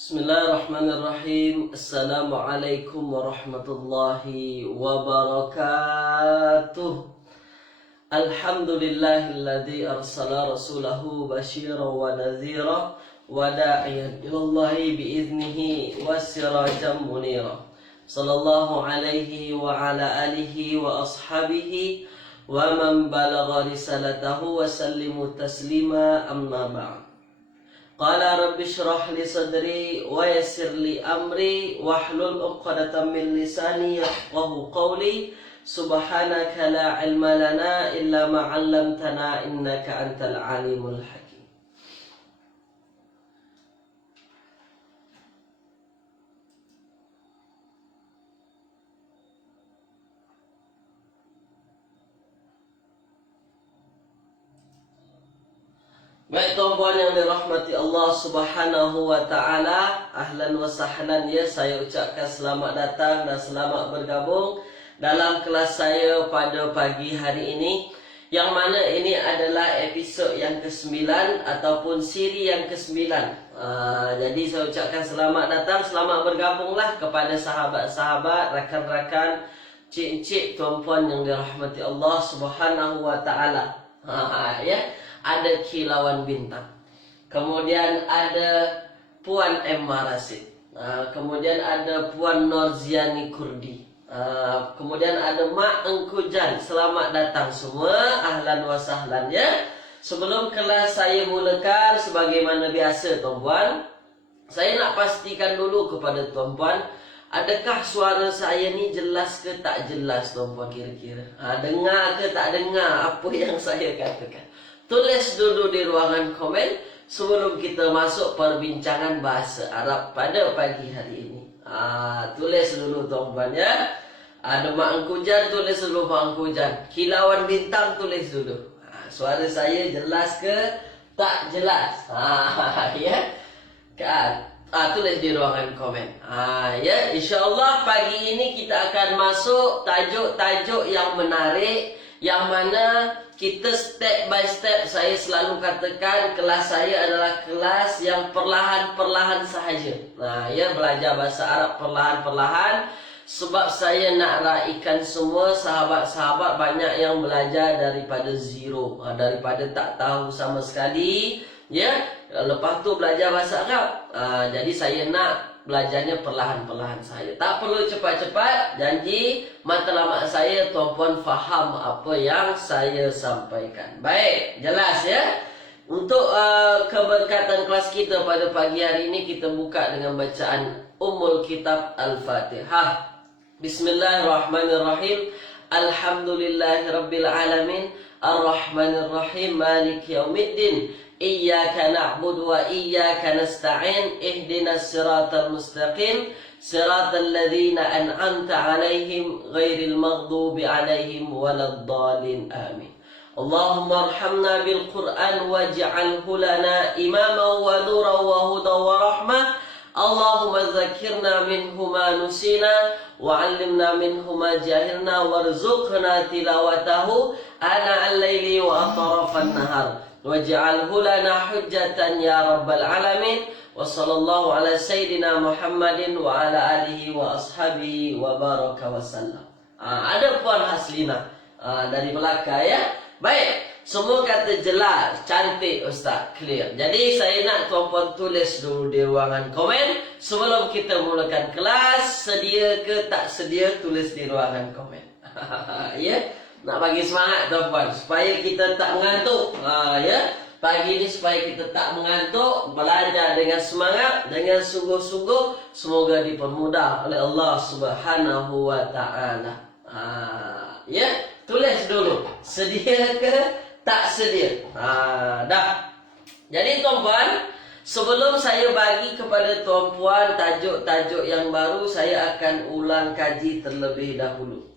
Bismillahirrahmanirrahim. Assalamualaikum warahmatullahi wabarakatuh. Alhamdulillahilladzi arsala rasulahu basyiran wa nadhira wa da'iyan ilallahi biiznihi wa sirajan munira. Sallallahu alaihi wa ala alihi wa ashabihi wa man balagha risalatahu wa sallimu taslima, amma ba'd. Qala rabbi shrah li sadri wa yassir li amri wahlul 'uqdatam min lisani yafqahu qawli. Subhanaka la ilma lana illa ma 'allamtana innaka antal alimul hakim. Baik tuan-tuan yang dirahmati Allah Subhanahu wa taala, ahlan wa sahlan ya, saya ucapkan selamat datang dan selamat bergabung dalam kelas saya pada pagi hari ini, yang mana ini adalah episod yang ke-9 ataupun siri yang ke-9. Jadi saya ucapkan selamat datang, selamat bergabunglah kepada sahabat-sahabat, rakan-rakan, cik-cik, tuan-puan yang dirahmati Allah Subhanahu wa taala. Ya. Ada kilauan bintang, kemudian ada Puan Emma Rasid, kemudian ada Puan Norziani Kurdi, kemudian ada Mak Engkujan. Selamat datang semua, ahlan wa sahlan ya. Sebelum kelas saya mulakan, sebagaimana biasa tuan-puan, saya nak pastikan dulu kepada tuan-puan, adakah suara saya ni jelas ke tak jelas tuan-puan kira-kira? Dengar ke tak dengar apa yang saya katakan? Tulis dulu di ruangan komen sebelum kita masuk perbincangan bahasa Arab pada pagi hari ini. Tulis dulu tuan-tuan ya. Ada Mak Engkujan, tulis dulu Mak Engkujan. Kilauan bintang, tulis dulu. Suara saya jelas ke tak jelas? Ya. Tulis di ruangan komen. Ya, insya-Allah pagi ini kita akan masuk tajuk-tajuk yang menarik, yang mana kita step by step. Saya selalu katakan kelas saya adalah kelas yang perlahan-perlahan sahaja. Ya, belajar bahasa Arab perlahan-perlahan. Sebab saya nak raikan semua sahabat-sahabat banyak yang belajar daripada zero, daripada tak tahu sama sekali. Ya, lepas tu belajar bahasa Arab. Jadi saya nak belajarnya perlahan-perlahan saja. Tak perlu cepat-cepat. Janji matlamat saya tuan-puan faham apa yang saya sampaikan. Baik, jelas ya. Untuk keberkatan kelas kita pada pagi hari ini, kita buka dengan bacaan Ummul Kitab Al-Fatihah. Bismillahirrahmanirrahim. Alhamdulillahirabbil alamin. Ar-Rahmanir-Rahim. Maliki yaumiddin. Iyyaka na'budu wa iyyaka nasta'in. Ihdinas siratal mustaqim. Siratal ladzina an'amta 'alaihim ghairil maghdubi 'alaihim waladdallin. Amin. Allahumma arhamna bil Qur'an waj'alhu lana imaman wa nuran wa hudan wa rahmah. Allahumma dzakkirna minhu ma nusina wa 'allimna minhu ma jahilna warzuqna tilawatahu ana al-laili wa atrafan nahar. Waj'alhu lana hujjatan ya rabbal alamin. Wa sallallahu ala sayyidina Muhammadin wa ala alihi wa ashabihi wa baraka wa sallam. Ada Puan Haslina dari Melaka ya. Baik, semua kata jelas, cantik Ustaz, clear. Jadi saya nak tuan-puan tulis dulu di ruangan komen sebelum kita mulakan kelas. Sedia ke tak sedia, tulis di ruangan komen. Ya. Nak bagi semangat tuan-puan supaya kita tak mengantuk. Ya, pagi ini supaya kita tak mengantuk, belajar dengan semangat, dengan sungguh-sungguh, semoga dipermudah oleh Allah Subhanahu wa taala. Ya, tulis dulu sedia ke tak sedia. Dah. Jadi tuan-puan, sebelum saya bagi kepada tuan-puan tajuk-tajuk yang baru, saya akan ulang kaji terlebih dahulu.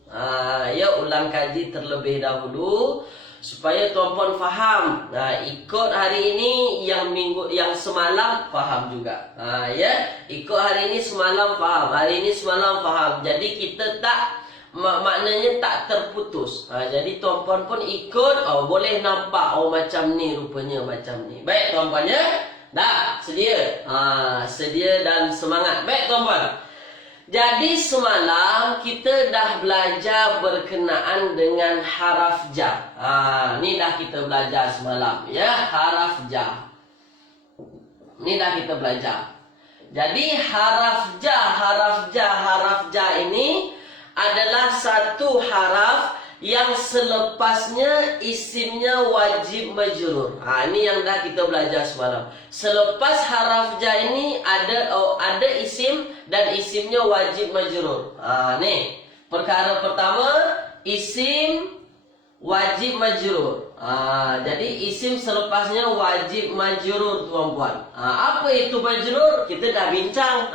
Ya, ulang kaji terlebih dahulu supaya tuan-puan faham. Ikut hari ini, yang semalam faham juga. Ya, ikut hari ini semalam faham, hari ini semalam faham. Jadi kita tak maknanya tak terputus. Jadi tuan-puan pun ikut, boleh nampak macam ni, rupanya macam ni. Baik tuan-puan ya. Dah, sedia. Sedia dan semangat. Baik tuan-puan. Jadi semalam kita dah belajar berkenaan dengan haraf jar. Ni dah kita belajar semalam ya, haraf jar. Ni dah kita belajar. Jadi haraf jar ini adalah satu haraf yang selepasnya isimnya wajib majrur. Ini yang dah kita belajar semalam. Selepas haraf jar ini ada isim dan isimnya wajib majrur. Ni perkara pertama, isim wajib majrur. Jadi isim selepasnya wajib majrur tuan-puan. Apa itu majrur? Kita dah bincang.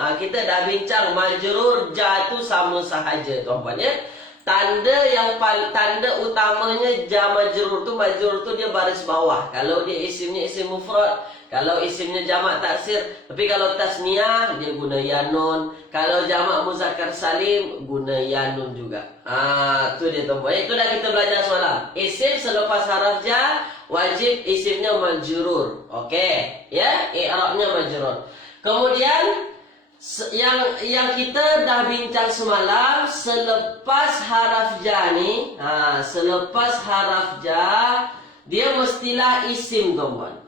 Majrur jar itu sama sahaja tuan-puan ya. Tanda utamanya jar majrur tu dia baris bawah. Kalau dia isimnya isim mufrad, kalau isimnya jamak taksir. Tapi kalau tasniyah dia guna yanun. Kalau jamak muzakkar salim guna yanun juga. Tu dia tuan-puan. Itu dah kita belajar semalam. Isim selepas haraf jar wajib isimnya majrur. Okey, ya, i'rabnya majrur. Kemudian yang kita dah bincang semalam, selepas haraf jar ni, selepas haraf jar dia mestilah isim tuan-puan.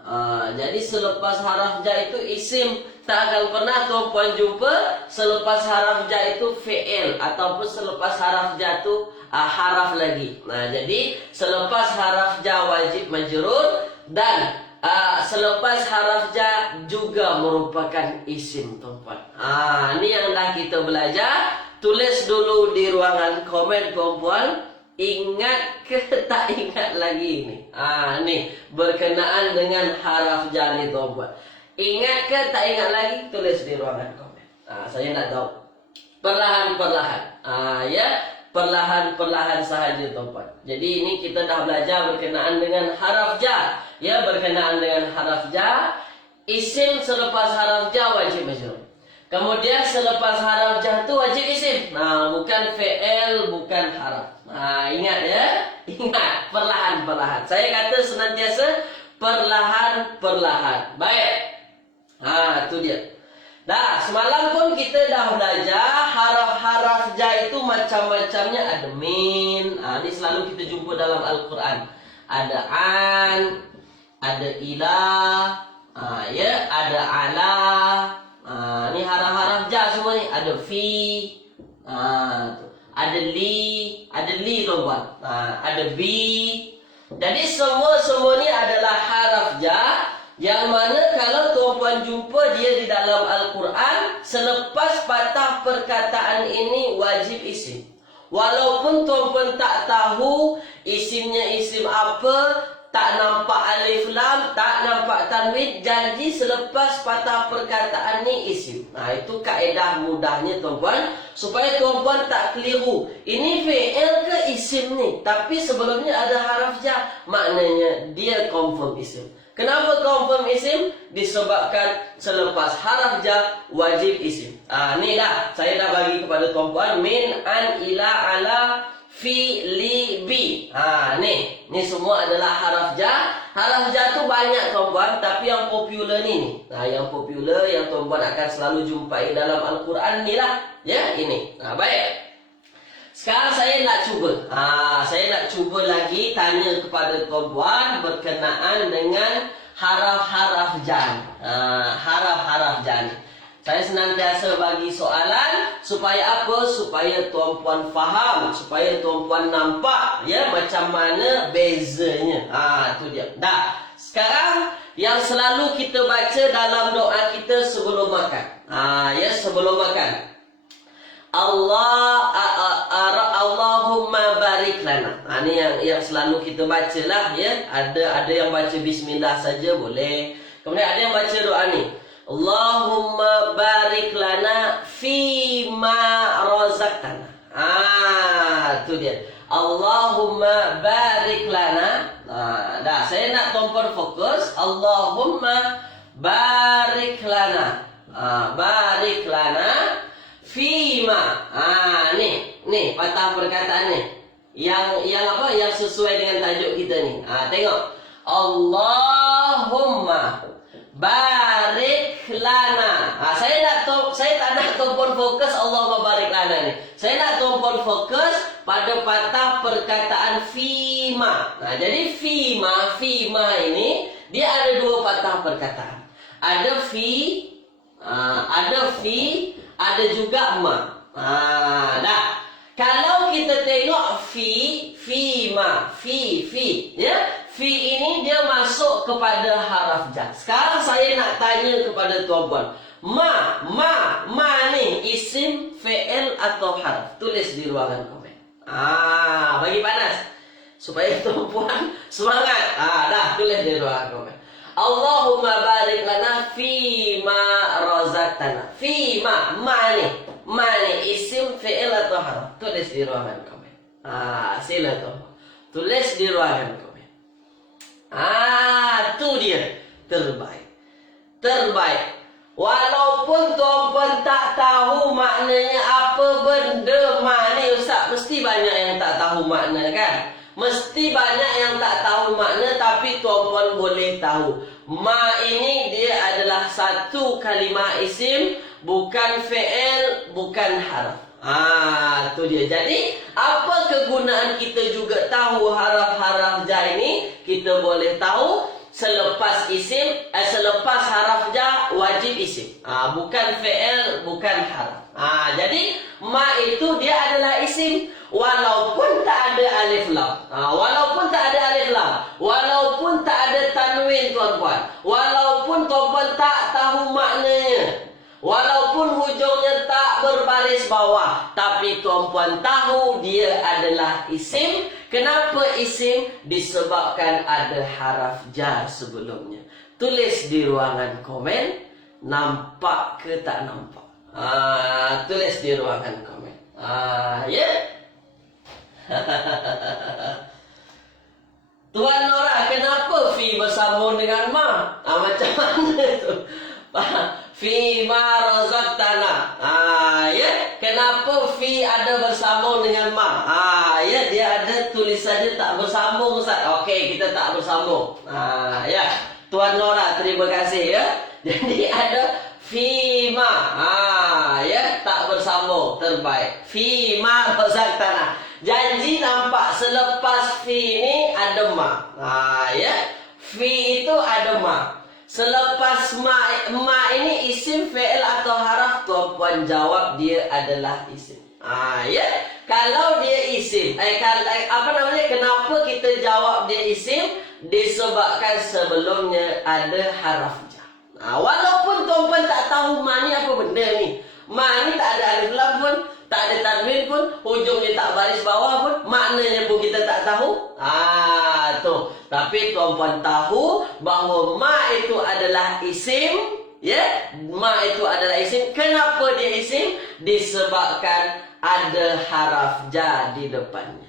Jadi selepas haraf jar itu isim. Tak akan pernah tuan-puan jumpa selepas haraf jar itu fi'il ataupun selepas haraf jar itu haraf lagi. Jadi selepas haraf jar wajib majrur dan selepas haraf jar juga merupakan isim tuan-puan. Ini yang dah kita belajar. Tulis dulu di ruangan komen tuan-puan. Ingat ke tak ingat lagi ni? Ni berkenaan dengan haraf jar ni tuan-puan. Ingat ke tak ingat lagi? Tulis di ruangan komen. Saya nak tahu. Perlahan-perlahan. Ya. Perlahan-perlahan sahaja tuan-puan. Jadi ini kita dah belajar berkenaan dengan haraf jar. Ya, berkenaan dengan haraf jar, isim selepas haraf jar wajib majrur. Kemudian selepas haraf jar tu wajib isim. Bukan fi'il, bukan haraf. Ingat ya. Ingat, perlahan-perlahan. Saya kata senantiasa perlahan-perlahan. Baik. Tu dia. Dah, semalam pun kita dah belajar haraf-haraf jar itu macam-macamnya. Ada min. Ini selalu kita jumpa dalam Al-Quran. Ada an, ada ila, ya, ada ala. Ni haraf-haraf jar semua ni. Ada fi, ada li tuan-puan. Ada bi. Jadi semua ni adalah haraf jar. Yang mana kalau tuan-puan jumpa dia di dalam Al-Quran, selepas patah perkataan ini wajib isim. Walaupun tuan-puan tak tahu isimnya isim apa, tak nampak alif lam, tak nampak tanwin, janji selepas patah perkataan ni isim. Itu kaedah mudahnya tuan-puan, supaya tuan-puan tak keliru. Ini fi'il ke isim ni? Tapi sebelumnya ada haraf jar, maknanya dia confirm isim. Kenapa confirm isim? Disebabkan selepas haraf jar wajib isim. Ni dah saya dah bagi kepada tuan-puan. Min, an, ila, ala, fi, li, bi. Ni semua adalah haraf jar. Haraf jar tu banyak tuan-puan, tapi yang popular ni. Yang popular yang tuan-puan akan selalu jumpai dalam Al-Quran ni lah. Ya, ini. Baik. Sekarang saya nak cuba. Saya nak cuba lagi tanya kepada tuan-puan berkenaan dengan haraf-haraf jar. Haraf-haraf jar. Saya senantiasa bagi soalan supaya apa? Supaya tuan-puan faham, supaya tuan-puan nampak ya macam mana bezanya. Tu dia. Dah. Sekarang yang selalu kita baca dalam doa kita sebelum makan. Ya, sebelum makan. Allahumma barik lana. Ini yang selalu kita baca lah ya. Ada yang baca bismillah saja boleh. Kemudian ada yang baca doa ni. Allahumma barik lana fi ma razaqtana. Tu dia. Allahumma barik lana. Dah, saya nak tuan-puan fokus. Allahumma barik lana. Barik lana fima. Ni patah perkataan ni. Yang apa? Yang sesuai dengan tajuk kita ni. Tengok. Allahumma barik lana. Saya tak nak tuan fokus Allahumma barik lana ni. Saya nak tuan fokus pada patah perkataan fima. Jadi fima ini dia ada dua patah perkataan. Ada fi, ada juga ma. Dah. Kalau kita tengok fima, ya. Fi ini dia masuk kepada haraf jar. Sekarang saya nak tanya kepada tuan-puan. Ma ni isim, fi'il atau harf? Tulis di ruangan komen. Bagi panas. Supaya tuan-puan semangat. Dah, tulis di ruangan komen. Allahumma barik lana fima razaqtana. Fima, ma ni isim, fi'il atau harf? Tulis di ruangan komen. Sila tuan. Tulis di ruangan komen. Tu dia. Terbaik. Walaupun tuan-puan tak tahu maknanya apa benda ma ni, Ustaz, mesti banyak yang tak tahu makna kan? Mesti banyak yang tak tahu makna, tapi tuan-puan boleh tahu. Ma ini dia adalah satu kalimah isim, bukan fi'il, bukan harf. Tu dia. Jadi, apa kegunaan kita juga tahu haraf-haraf jar ini? Kita boleh tahu selepas isim, selepas haraf jar wajib isim. Bukan fi'il, bukan harf. Jadi, ma itu dia adalah isim. Walaupun tak ada alif lam. Walaupun tak ada alif lam. Walaupun tak ada tanwin, tuan-puan. Walaupun tuan-puan tak tahu maknanya. Walaupun hujungnya tak berbaris bawah, tapi tuan-puan tahu dia adalah isim. Kenapa isim? Disebabkan ada haraf jar sebelumnya. Tulis di ruangan komen, nampak ke tak nampak? Tulis di ruangan komen. Ya? Tuan Nora, kenapa fi bersambung dengan ma? Macam mana tu? Fi ma razaqtana. Ya, kenapa fi ada bersambung dengan ma? Ya, dia ada tulisannya tak bersambung, Ustaz. Okey, kita tak bersambung. Ya, Tuan Nora, terima kasih ya. Jadi ada fi ma. Ya, tak bersambung. Terbaik. Fi ma razaqtana. Janji nampak selepas fi ni ada ma. Ya, fi itu ada ma. Selepas ma ini isim, fi'il atau haraf, tuan-puan jawab dia adalah isim. Ya. Kalau dia isim, kenapa kita jawab dia isim? Disebabkan sebelumnya ada haraf jar. Walaupun tuan-puan tak tahu ma ni apa benda ni. Ma ni tak ada alif lam pun, tak ada tanwin pun, hujungnya tak baris bawah pun, maknanya pun kita tak tahu. Tu. Tapi tuan-puan tahu bahawa ma itu adalah isim, ya? Ma itu adalah isim. Kenapa dia isim? Disebabkan ada haraf jar di depannya.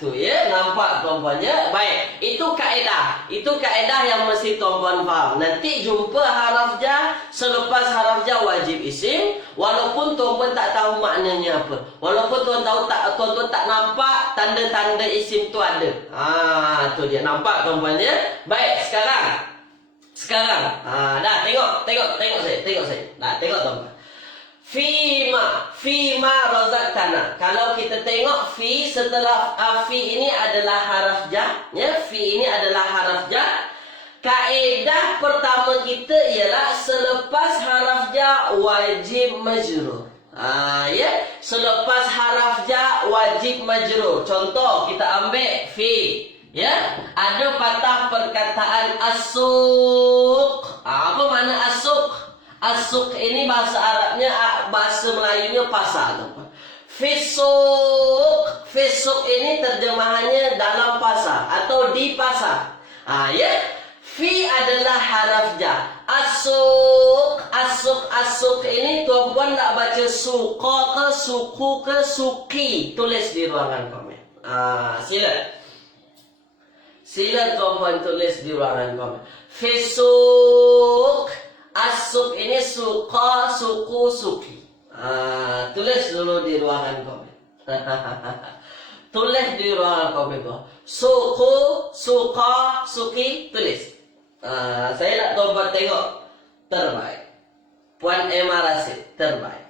Tu ya, nampak tuan-puan ya. Baik, itu kaedah. Itu kaedah yang mesti tuan-puan faham. Nanti jumpa haraf jar, selepas haraf jar wajib isim, walaupun tuan-puan tak tahu maknanya apa. Walaupun tuan-tuan tak nampak tanda-tanda isim tu ada. Tu dia, nampak tuan-puan ya. Baik, sekarang. Dah tengok saya. Dah tengok tuan-puan. Fima razaqtana. Kalau kita tengok fi setelah fi ini adalah haraf jar, ya, fi ini adalah haraf jar. Kaedah pertama kita ialah selepas haraf jar wajib majrur. Ya, selepas haraf jar wajib majrur. Contoh kita ambil fi, ya, ada patah perkataan asuk. Apa makna asuk? Asuk ini bahasa Arabnya, bahasa Melayunya pasar. Fisuk ini terjemahannya dalam pasar atau di pasar. Ya, fi adalah haraf jar. Asuk ini tuan-puan nak baca suqa ke, suku ke, suki. Tulis di ruangan komen. Sila tuan-puan tulis di ruangan komen. Fisuk. Asuk ini suka, suku, suki. Tulis dulu di ruangan komen. Tulis di ruangan komen. Suku, suka, suki, tulis. Saya nak tuan-tuan tengok. terbaik. Puan Emma Rasid, terbaik.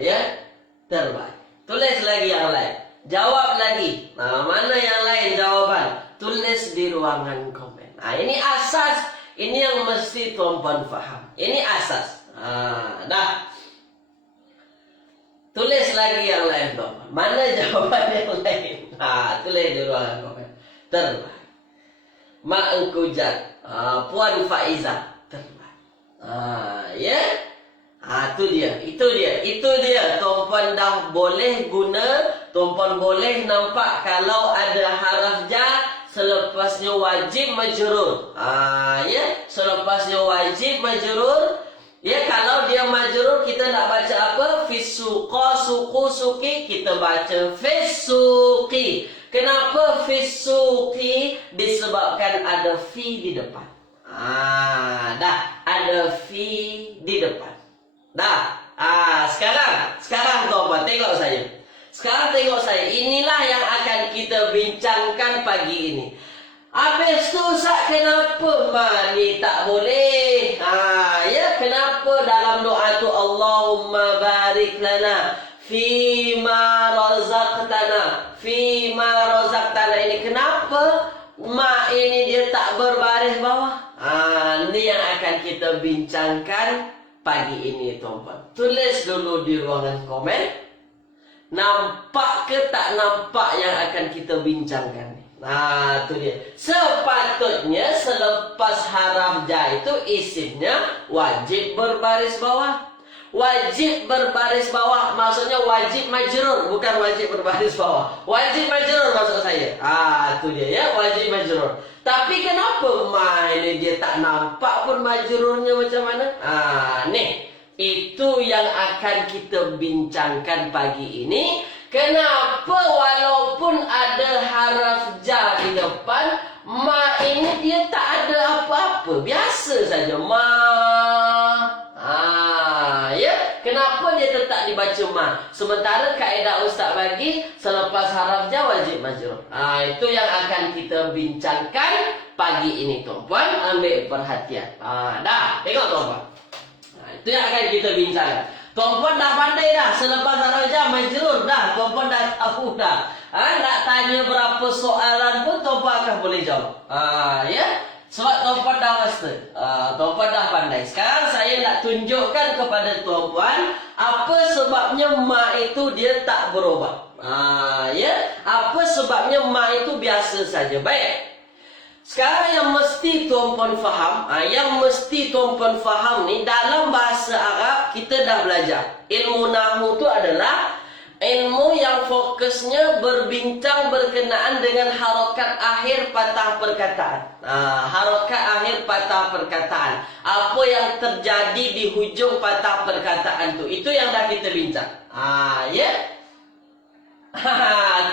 Ya, terbaik. Tulis lagi yang lain. Jawab lagi. Mana yang lain jawaban? Tulis di ruangan komen. Ini asas. Ini yang mesti tuan-puan faham. Ini asas. Dah. Tulis lagi yang lain, tuan-puan. Mana jawaban yang lain? Tulis di ruangan komen. Terbaik. Mak Engkujat. Puan Faiza. Terbaik. Ya. Itu dia. Tuan-puan dah boleh guna, tuan-puan boleh nampak kalau ada haraf jar selepasnya wajib majrur. Ya, selepasnya wajib majrur. Ya, kalau dia majrur kita nak baca apa? Fisuqa, suku, suki, kita baca fisuqi. Kenapa fisuqi? Disebabkan ada fi di depan. Dah, ada fi di depan. Dah. Sekarang tuan-tuan tengok saya. Sekarang tengok saya. Inilah yang akan kita bincangkan pagi ini. Habis tu Ustaz, kenapa mani tak boleh? Ya, kenapa dalam doa tu Allahumma barik lana fima razaqtana. Fima razaqtana ini kenapa ma ini dia tak berbaris bawah? Ini yang akan kita bincangkan pagi ini, tuan-tuan. Tulis dulu di ruangan komen. Nampak ke tak nampak yang akan kita bincangkan? Itu dia. Sepatutnya selepas haraf ja itu isimnya wajib berbaris bawah. Wajib berbaris bawah maksudnya wajib majrur, bukan wajib berbaris bawah. Wajib majrur maksud saya. Itu dia ya, wajib majrur. Tapi kenapa ini dia tak nampak pun majrurnya macam mana? Nih, itu yang akan kita bincangkan pagi ini. Kenapa walaupun ada haraf jar di depan, ma ini dia tak ada apa-apa, biasa saja ma. Ya, kenapa dia tetap dibaca ma? Sementara kaedah ustaz bagi selepas haraf jar wajib majrur. Itu yang akan kita bincangkan pagi ini, tuan-puan. Ambil perhatian. Dah, tengok tuan-puan. Itu yang akan kita bincangkan. Tuan-puan dah pandai dah. Selepas haraf jar majrur dah. Tuan-puan dah tahu dah. Nak tanya berapa soalan pun tuan-puan akan boleh jawab. Ya. Sebab tuan-puan dah master. Tuan-puan dah pandai. Sekarang saya nak tunjukkan kepada tuan-puan apa sebabnya ma itu dia tak berubah. Ya. Apa sebabnya ma itu biasa saja. Baik. Sekarang yang mesti tuan-puan faham, yang mesti tuan-puan faham ni, dalam bahasa Arab kita dah belajar. Ilmu nahwu tu adalah ilmu yang fokusnya berbincang berkenaan dengan harokat akhir patah perkataan. Harokat akhir patah perkataan. Apa yang terjadi di hujung patah perkataan tu, itu yang dah kita bincang. Ya.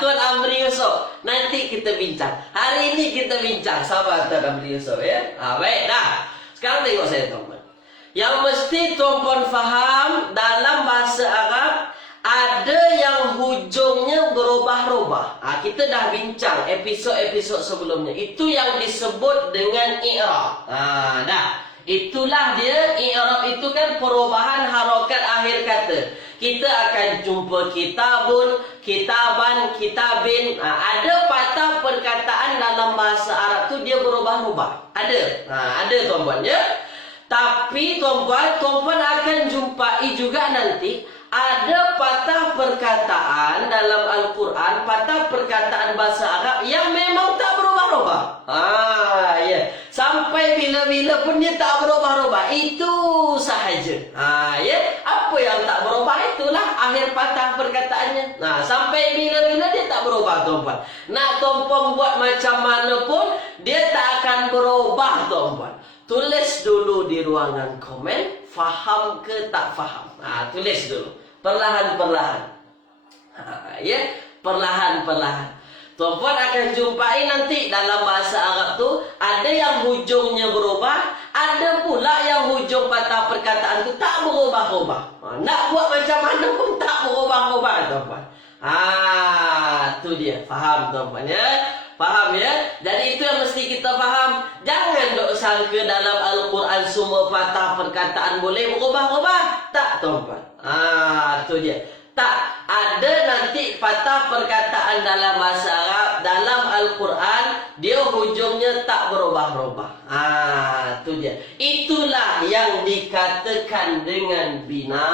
Tuan Amri Yusof, nanti kita bincang. Hari ini kita bincang. Sabar Tuan Amri Yusof ya. Baik dah. Sekarang tengok saya tuan-tuan. Yang mesti tuan-tuan faham, dalam bahasa Arab ada yang hujungnya berubah-ubah. Kita dah bincang episod-episod sebelumnya. Itu yang disebut dengan i'rab. Dah. Itulah dia, i'rab itu kan perubahan harokat akhir kata. Kita akan jumpa kitabun, kitaban, kitabin. Ada patah perkataan dalam bahasa Arab tu dia berubah-ubah. Ada tuan-puan ya. Tapi tuan-puan akan jumpai juga nanti ada patah perkataan dalam Al-Quran, patah perkataan bahasa Arab yang memang tak berubah-ubah. Ya. Sampai bila-bila pun dia tak berubah-ubah. Itu sahaja. Ya. Apa yang tak berubah itulah akhir patah perkataannya. Sampai bila-bila dia tak berubah, tuan-puan. Nak tuan-puan buat macam mana pun, dia tak akan berubah, tuan-puan. Tulis dulu di ruangan komen, faham ke tak faham. Tulis dulu. Perlahan-perlahan. Ya, perlahan-perlahan. Tuan-puan akan jumpai nanti dalam bahasa Arab tu ada yang hujungnya berubah, ada pula yang hujung patah perkataan tu tak berubah-ubah. Nak buat macam mana pun tak berubah-ubah, tuan-puan. Tu dia. Faham, tuan-puan ya? Faham ya? Jadi itu yang mesti kita faham. Jangan dok sangka dalam Al-Quran semua patah perkataan boleh berubah-ubah. Tak, tuan-tuan. Itu dia. Tak, ada nanti patah perkataan dalam bahasa Arab, dalam Al-Quran, dia hujungnya tak berubah-ubah. Itu dia. Itulah yang dikatakan dengan bina.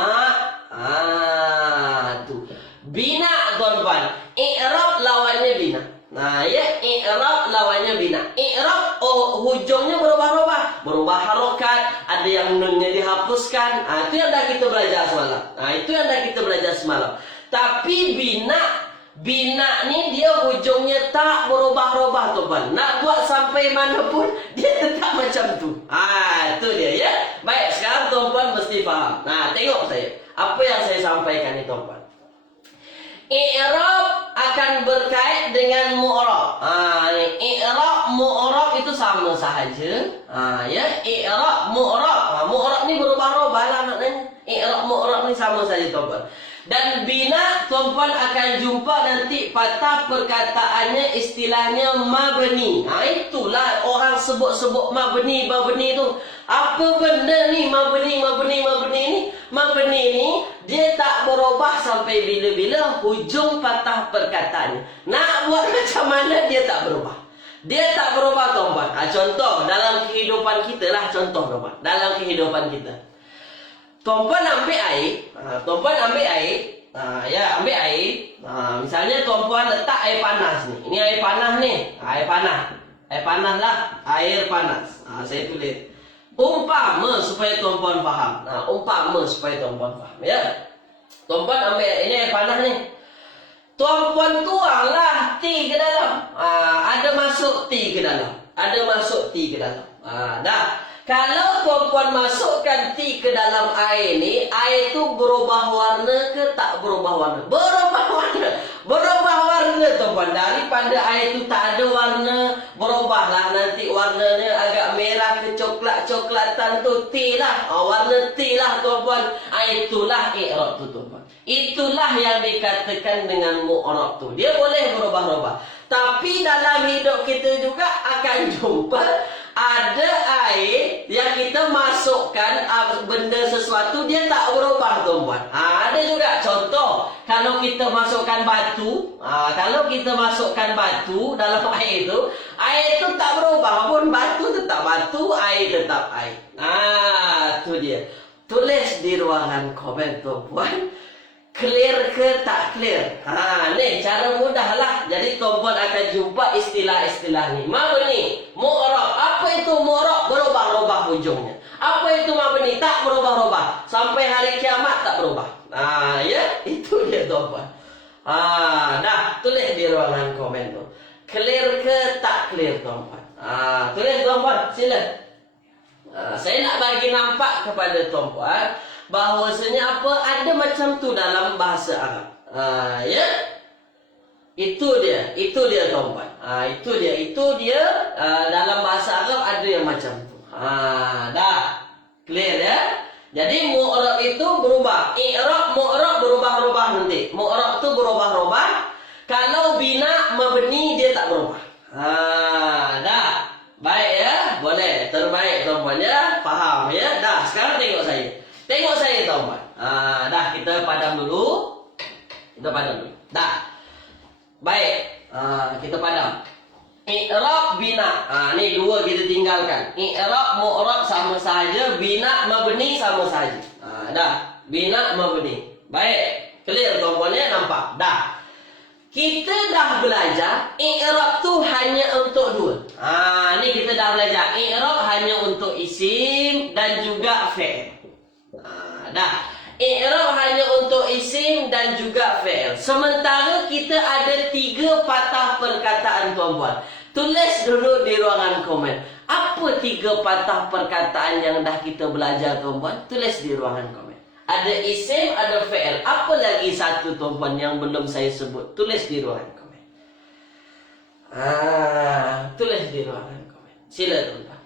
Tu. Bina, tuan-tuan. I'rab lawannya bina. Nah, ya, i'rab lawannya bina. I'rab hujungnya berubah-ubah. Berubah harokat, ada yang nunnya dihapuskan. Itu yang dah kita belajar semalam. Itu yang dah kita belajar semalam. Tapi bina ni dia hujungnya tak berubah-ubah, tuan. Nak buat sampai mana pun dia tetap macam tu. Itu dia ya. Baik, sekarang tuan-tuan mesti faham. Tengok saya. Apa yang saya sampaikan ni, tuan-tuan. I'rab akan berkait dengan mu'rab. I'rab, mu'rab itu sama sahaja. Ya, i'rab, mu'rab. Mu'rab ni berubah-ubah lah maknanya. I'rab, mu'rab ni sama saja, tuan-tuan. Dan bina, tuan-tuan akan jumpa nanti patah perkataannya istilahnya mabni. Itulah orang sebut-sebut mabni tu. Apa benda ni mabni ni? Mabni ni dia tak berubah sampai bila-bila hujung patah perkataannya. Nak buat macam mana dia tak berubah. Dia tak berubah, tuan-tuan. Contoh dalam kehidupan kita lah, contoh tuan-tuan. Dalam kehidupan kita. Tuan-tuan ambil air. Ya, ambil air. Misalnya tuan-tuan letak air panas ni. Ini air panas ni. Air panas lah. Air panas. Saya tulis. Umpama supaya tuan-tuan faham. Umpama supaya tuan-tuan faham. Ya. Tuan-tuan ambil ini air panas ni. Tuan-tuan tuanglah tea ke dalam. Ada masuk tea ke dalam. Dah. Kalau tuan-tuan masukkan tea ke dalam air ni, air tu berubah warna ke tak berubah warna? Berubah warna, tuan-tuan. Daripada air tu tak ada warna, berubahlah nanti warnanya agak merah ke coklat-coklatan tu tea lah. Warna tea lah, tuan-tuan. Itulah i'rab tu, tuan-tuan. Itulah yang dikatakan dengan mu'rab tu. Dia boleh berubah-ubah. Tapi dalam hidup kita juga akan jumpa ada air yang kita masukkan benda sesuatu dia tak berubah, tuan-tuan. Ada juga contoh kalau kita masukkan batu, dalam air itu tak berubah pun, batu tetap batu, air tetap air. Itu dia. Tulis di ruangan komen, tuan-tuan. Clear ke tak clear? Ni cara mudah lah. Jadi tuan-tuan akan jumpa istilah-istilah ni. Mabni, mu'rab. Apa itu mu'rab? Berubah-ubah hujungnya. Apa itu mabni? Tak berubah-ubah. Sampai hari kiamat tak berubah. Ya, itu dia, tuan-tuan. Dah, tulis di ruangan komen tu. Clear ke tak clear, tuan-tuan? Tulis, tuan-tuan. Sila. Saya nak bagi nampak kepada tuan-tuan bahawasanya apa ada macam tu dalam bahasa Arab. Ya. Itu dia tuan-tuan. Itu dia dalam bahasa Arab ada yang macam tu. Dah. Clear ya? Jadi mu'rab itu berubah. I'rab, mu'rab berubah-ubah nanti. Mu'rab tu berubah-ubah. Kalau bina mabni dia tak berubah. Dah. Baik ya? Boleh. Terbaik tuan-tuan ya? Faham ya? Dah, sekarang tengok saya. Tuan-tuan. Dah, kita padam dulu. Dah. Baik. Kita padam. I'rab, bina. Ni dua kita tinggalkan. I'rab, mu'rab sama sahaja. Bina, mabni sama sahaja. Dah. Bina, mabni. Baik. Clear tuan-tuan ya? Nampak? Dah. Kita dah belajar i'rab tu hanya untuk dua. Ni kita dah belajar. I'rab hanya untuk isim dan juga fi'il. Dah. I'rab hanya untuk isim dan juga fi'il. Sementara kita ada 3 patah perkataan, tuan-tuan. Tulis dulu di ruangan komen. Apa 3 patah perkataan yang dah kita belajar, tuan-tuan? Tulis di ruangan komen. Ada isim, ada fi'il. Apa lagi satu, tuan-tuan, yang belum saya sebut? Tulis di ruangan komen. Tulis di ruangan komen. Sila, tuan-tuan.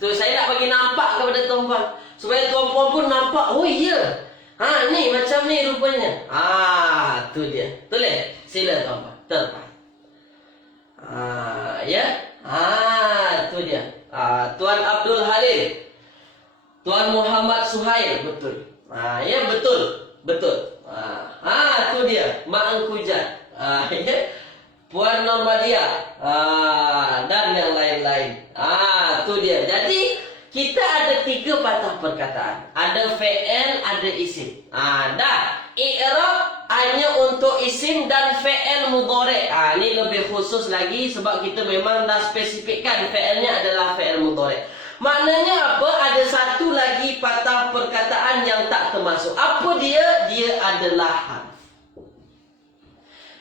Tu saya nak bagi nampak kepada tuan-tuan supaya tuan-tuan pun nampak. Oh iya. Ni macam ni rupanya. Tu dia. Tulis. Sila tuan-tuan. Terbaik. Ya. Itu dia. Tuan Abdul Halil. Tuan Muhammad Suhail, betul. Ya, betul. Betul. Itu dia. Mak Engkujan. Ya. Puan Normadia. Dan yang lain-lain. Itu dia. Jadi kita ada 3 patah perkataan. Ada fi'il, ada isim. Dah. I'rab hanya untuk isim dan fi'il mudhari'. Ini lebih khusus lagi sebab kita memang dah spesifikkan fi'ilnya adalah fi'il mudhari'. Maknanya apa? Ada satu lagi patah perkataan yang tak termasuk. Apa dia? Dia adalah harf.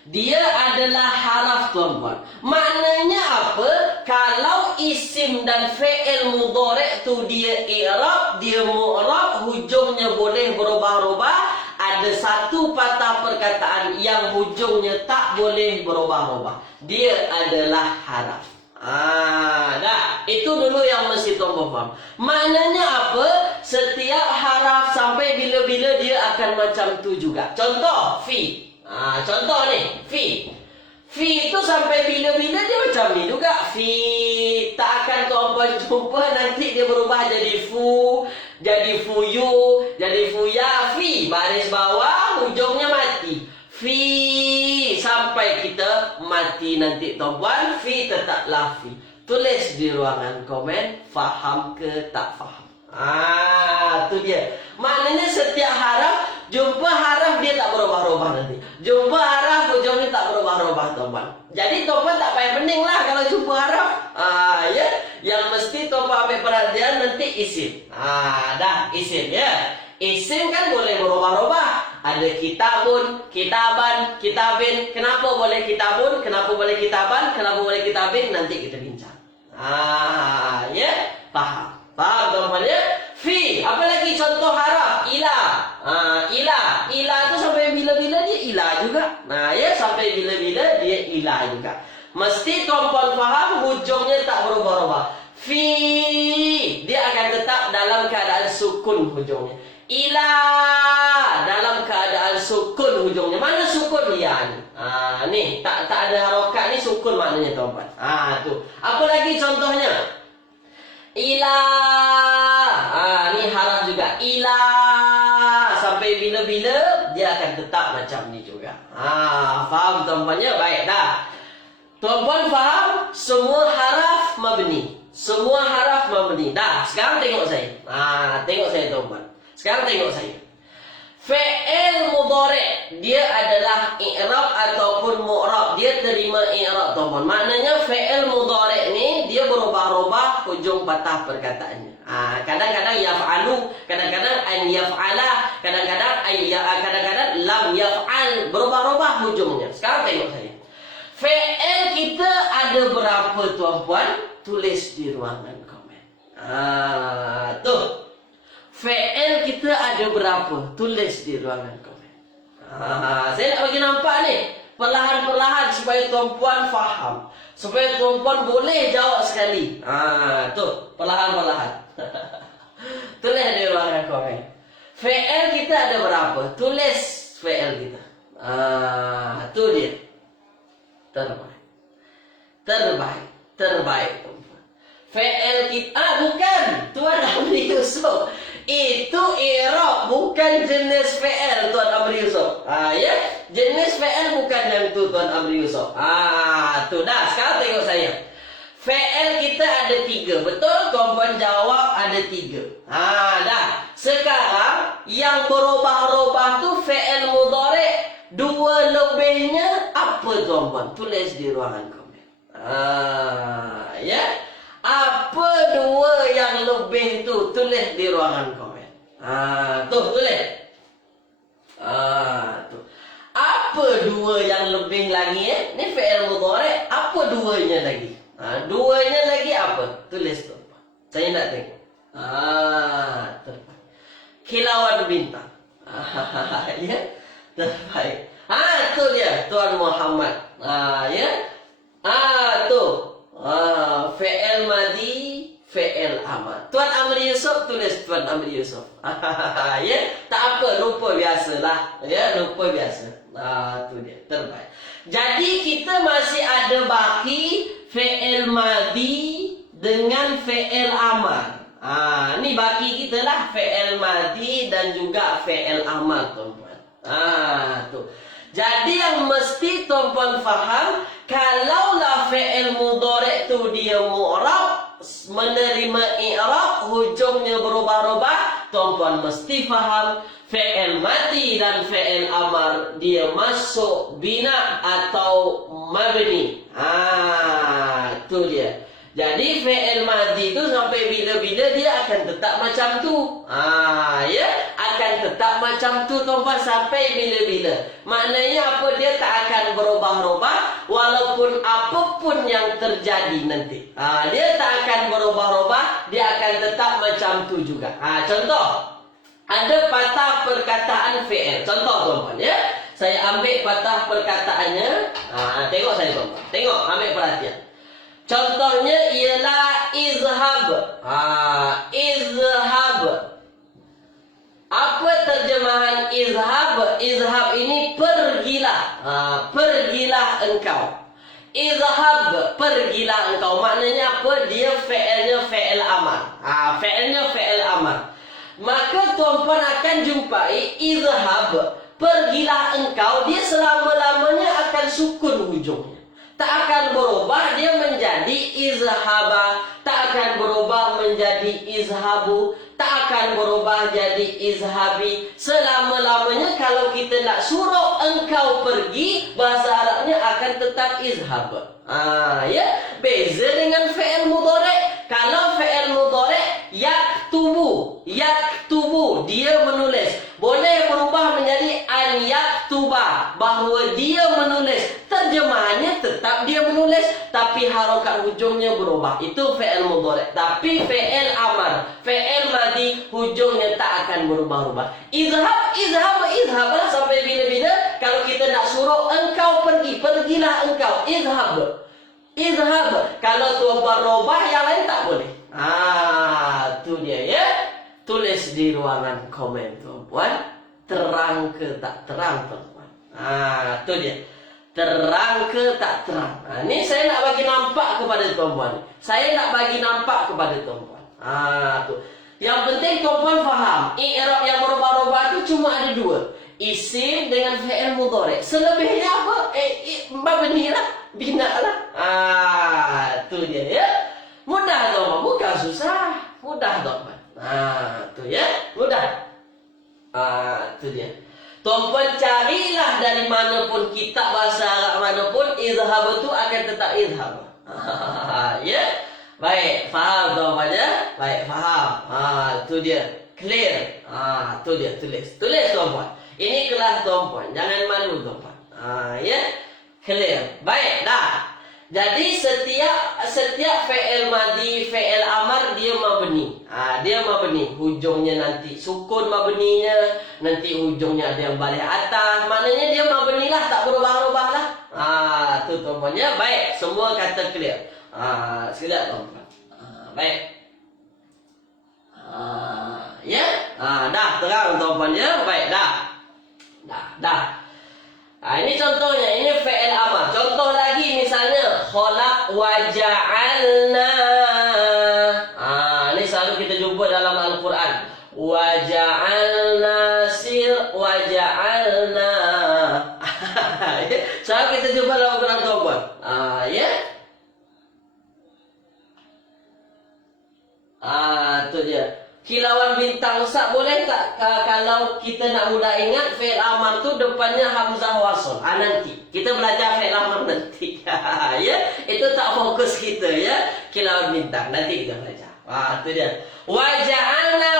Dia adalah haraf, tuan-tuan. Maknanya apa? Kalau isim dan fi'il mudhari' tu dia i'rab, dia mu'rab, hujungnya boleh berubah-ubah. Ada satu patah perkataan yang hujungnya tak boleh berubah-ubah. Dia adalah haraf. Dah. Itu dulu yang mesti tuan-tuan faham. Maknanya apa? Setiap haraf sampai bila-bila dia akan macam tu juga. Contoh, fi. Contoh ni, fi. Fi itu sampai bila-bila dia macam ni juga. Fi. Tak akan tuan-tuan jumpa nanti dia berubah jadi fu, jadi fuyu, jadi fuya. Fi. Baris bawah, hujungnya mati. Fi. Sampai kita mati nanti tuan-tuan. Fi tetaplah fi. Tulis di ruangan komen, faham ke tak faham. Itu dia. Maknanya setiap haraf, jumpa haraf dia tak berubah-ubah nanti. Jumpa haraf, hujungnya tak berubah-ubah tuan-tuan. Jadi tuan-tuan tak payah pening lah kalau jumpa haraf. Ya. Yang mesti tuan-tuan ambil perhatian nanti isim. Dah, isim ya. Isim kan boleh berubah-ubah. Ada kitabun, kitaban, kitabin. Kenapa boleh kitabun? Kenapa boleh kitaban? Kenapa boleh kitabin? Nanti kita bincang. Ya. Faham? Faham tuan-tuan ya? Fi. Apa lagi contoh haraf? Ila. Ila. Ila tu sampai bila-bila dia ila juga. Ya. Sampai bila-bila dia ila juga. Mesti tuan-tuan faham hujungnya tak berubah-ubah. Fi. Dia akan tetap dalam keadaan sukun hujungnya. Ila. Dalam keadaan sukun hujungnya. Mana sukun? Ya ni. Ni. Tak ada harokat ni sukun maknanya tuan-tuan. Tu. Apa lagi contohnya? Ila. Ni haraf juga. Ila. Sampai bila-bila dia akan tetap macam ni juga. Faham tuan-tuannya? Baik dah. Tuan-tuan faham? Semua haraf mabni. Semua haraf mabni. Dah. Sekarang tengok saya. Tengok saya tuan-tuan. Sekarang tengok saya. Fi'il mudhari' dia adalah i'rab ataupun mu'rab. Dia terima i'rab tuan-tuan. Maknanya fi'il mudhari' ni dia berubah-ubah hujung patah perkataannya. Kadang-kadang yaf'alu, kadang-kadang an yaf'ala, kadang-kadang lam yaf'al, berubah-ubah hujungnya. Sekarang tengok saya. Fi'il kita ada berapa tuan-tuan? Tulis di ruangan komen. Tuh. Fi'il kita ada berapa? Tulis di ruangan komen. Saya nak bagi nampak ni. Perlahan-perlahan supaya tuan-puan faham. Supaya tuan-puan boleh jawab sekali. Tu. Perlahan-perlahan. Tulis di ruangan komen. Fi'il kita ada berapa? Tulis fi'il kita. Tu dia. Terbaik. Terbaik. Terbaik tuan-puan. Fi'il kita. Bukan. Tuan Amri Yusuf. Itu i'rab, bukan jenis fi'il Tuan Amri Yusuf. Ya, jenis fi'il bukan yang tu Tuan Amri Yusuf. Tu dah. Sekarang tengok saya. Fi'il kita ada 3. Betul? Tuan-tuan jawab ada 3. Dah. Sekarang yang berubah-ubah tu fi'il mudhari'. 2 lebihnya apa tuan-tuan? Tulis di ruangan komen. Ya. Apa 2 yang lebih tu? Tulis di ruangan komen. Tuh, tulis. Tu. Apa 2 yang lebih lagi Ni fi'il mudhari'. Apa 2-nya lagi? 2-nya lagi apa? Tulis tu. Saya nak tengok. Terbaik. Kilauan bintang. Ya. Terbaik. Tu dia Tuan Muhammad. Ya. Tu. Fi'il madi, fi'il amar. Tuan Amri Yusuf, tulis Tuan Amri Yusof. Ya, tak apa, lupa biasalah. Ya, lupa biasa. Tu dia, terbaik. Jadi kita masih ada baki fi'il madi dengan fi'il amar. Ni baki kita lah, fi'il madi dan juga fi'il amar, tuan-tuan. Tu. Jadi yang mesti tuan-tuan faham, kalaulah fi'il mudhari' tu dia mu'rab, menerima i'rab, hujungnya berubah-ubah, tuan-tuan mesti faham fi'il madi dan fi'il amar dia masuk bina atau mabni. Tu dia. Jadi fi'il madi tu sampai bila-bila dia akan tetap macam tu. Ya, akan tetap macam tu tuan-tuan sampai bila-bila. Maknanya apa, dia tak akan berubah-ubah walaupun apapun yang terjadi nanti. Dia tak akan berubah-ubah, dia akan tetap macam tu juga. Contoh, ada patah perkataan fi'il. Contoh tuan-tuan ya. Saya ambil patah perkataannya. Tengok saya tuan-tuan. Tengok, ambil perhatian. Contohnya ialah izhab. Izhab. Apa terjemahan izhab? Izhab ini pergilah. Pergilah engkau. Izhab, pergilah engkau. Maknanya apa? Dia fi'ilnya fi'il amar. Fi'ilnya fi'il amar. Maka tuan-tuan akan jumpai izhab, pergilah engkau, dia selama-lamanya akan sukun hujungnya. Tak akan berubah dia menjadi izhaba, tak akan berubah menjadi izhabu, tak akan berubah jadi izhabi. Selama-lamanya kalau kita nak suruh engkau pergi, bahasa Arabnya akan tetap izhab. Ya, beza dengan fi'il mudhari'. Kalau fi'il mudhari' yaktubu, dia menulis. Boleh berubah menjadi an yaktuba, bahawa dia menulis. Terjemahannya tetap dia menulis, tapi harokat hujungnya berubah. Itu fi'il mudhari'. Tapi fi'il amar, fi'il madi, hujungnya tak akan berubah-ubah. Izhab lah sampai bila-bila. Kalau kita nak suruh engkau pergi, pergilah engkau. Izhab. Kalau tuan-tuan robah, yang lain tak boleh. Tu dia ya. Tulis di ruangan komen tuan-tuan. Terang ke tak terang tuan-tuan. Tu dia. Terang ke tak terang. Ni saya nak bagi nampak kepada tuan-tuan. Saya nak bagi nampak kepada tuan-tuan. Tu. Yang penting tuan-tuan faham. I'rab yang berubah-ubah tu cuma ada dua. Isim dengan fi'il mudhari'. Selebihnya apa? Mabni lah, bina lah. Tu dia ya. Mudah tuan-tuan, bukan susah. Mudah tuan-tuan. Tu ya, mudah. Tu dia. Tuan-tuan carilah dari manapun kitab bahasa Arab manapun, izhab tu akan tetap izhab. Ya. Baik, faham tuan-tuan ya? Baik, faham. Tu dia. Clear. Tu dia, tulis. Tulis tuan-tuan. Ini kelas tuan-tuan. Jangan malu tuan-tuan. Ya. Clear. Baik, dah. Jadi setiap fi'il madi, fi'il amar dia mabni. Dia mabni. Hujungnya nanti sukun mabninya, nanti hujungnya ada yang balik atas. Maknanya dia mabni lah, tak berubah-ubah lah. Tu tuan-tuan ya. Baik, semua kata clear. Sekejap tuan-tuan. Baik. Ya. Dah terang tuan-tuan ya. Baik, dah. Dah. Ini contohnya, ini fi'il amar. Contoh lagi misalnya khalaq wa ja'alna. Ini selalu kita jumpa dalam Al-Quran. Wa ja'alna wa ja'alna. Selalu kita jumpa dalam Al-Quran tuan-tuan. Ya. Tu dia. Kilauan bintang Ustaz, boleh tak kalau kita nak mudah ingat fi'il amar tu depannya hamzah wasl? Nanti kita belajar fi'il amar nanti. Ya, itu tak fokus kita ya. Kilauan bintang nanti kita belajar. Tu dia. Waja'alna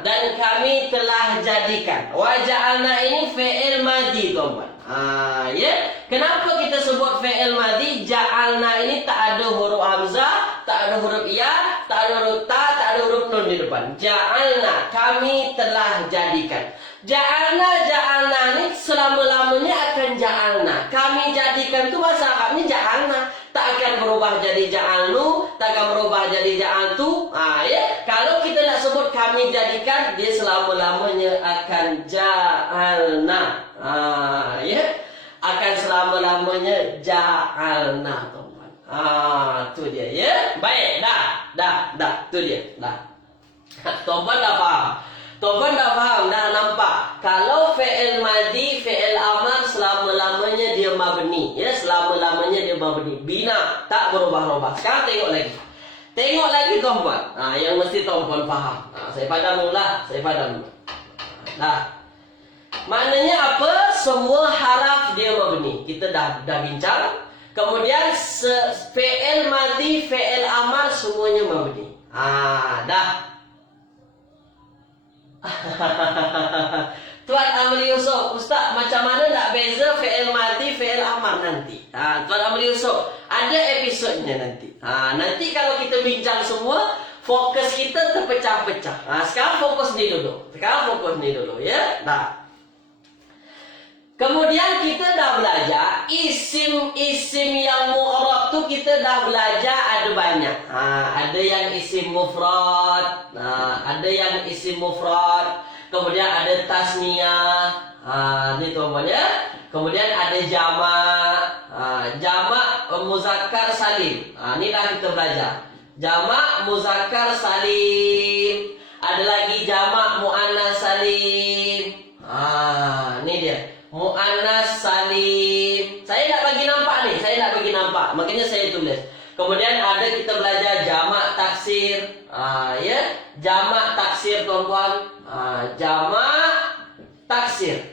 dan kami telah jadikan. Waja'alna ini fi'il madi tuan-tuan. Ya. Kenapa kita sebut fi'il madi? Ja'alna ini tak ada huruf hamzah, tak ada huruf ya, tak ada huruf ta, tak ada huruf nun di depan. Ja'alna, kami telah jadikan. Ja'alna ni selama-lamanya akan ja'alna. Kami jadikan tu bahasa Arabnya ja'alna. Tak akan berubah jadi ja'alnu, takkan berubah jadi ja'altu. Ya, kalau kita nak sebut kami jadikan, dia selama-lamanya akan ja'alna. Ya, akan selama-lamanya ja'alna, tuan-tuan. Tu dia, ya. Baik, dah, tu dia, dah. Tuan-tuan dah faham. Tuan-tuan dah faham, dah nampak. Kalau fi'il madhi, fi'il amar selama-lamanya dia mabni, ya, selama-lamanya dia mabni. Bina tak berubah-ubah. Sekarang tengok lagi. Tengok lagi tuan-tuan. Yang mesti tuan-tuan faham. Saya padam dulu lah, Dah. Maknanya apa? Semua haraf dia mabni. Kita dah bincang. Kemudian fi'il madhi, fi'il amar semuanya mabni. Dah. Tuan Amri Yusof, Ustaz, macam mana nak beza fi'il madhi, fi'il amar nanti? Tuan Amri Yusof, ada episodnya nanti. Nanti kalau kita bincang semua, fokus kita terpecah-pecah. Sekarang fokus ni dulu. Ya. Dah. Kemudian kita dah belajar isim yang mu'rab tu, kita dah belajar ada banyak. Ada yang isim mufrad, kemudian ada tasniyah, ni tuan-tuan ya. Kemudian ada jamak muzakkar salim. Ni dah kita belajar. Jamak muzakkar salim. Ada lagi jamak muannas salim. Ni dia. Muannas salim. Saya nak bagi nampak. Makanya saya tulis. Kemudian ada kita belajar jamak taksir. Ya, jamak taksir tuan-tuan. Jamak taksir.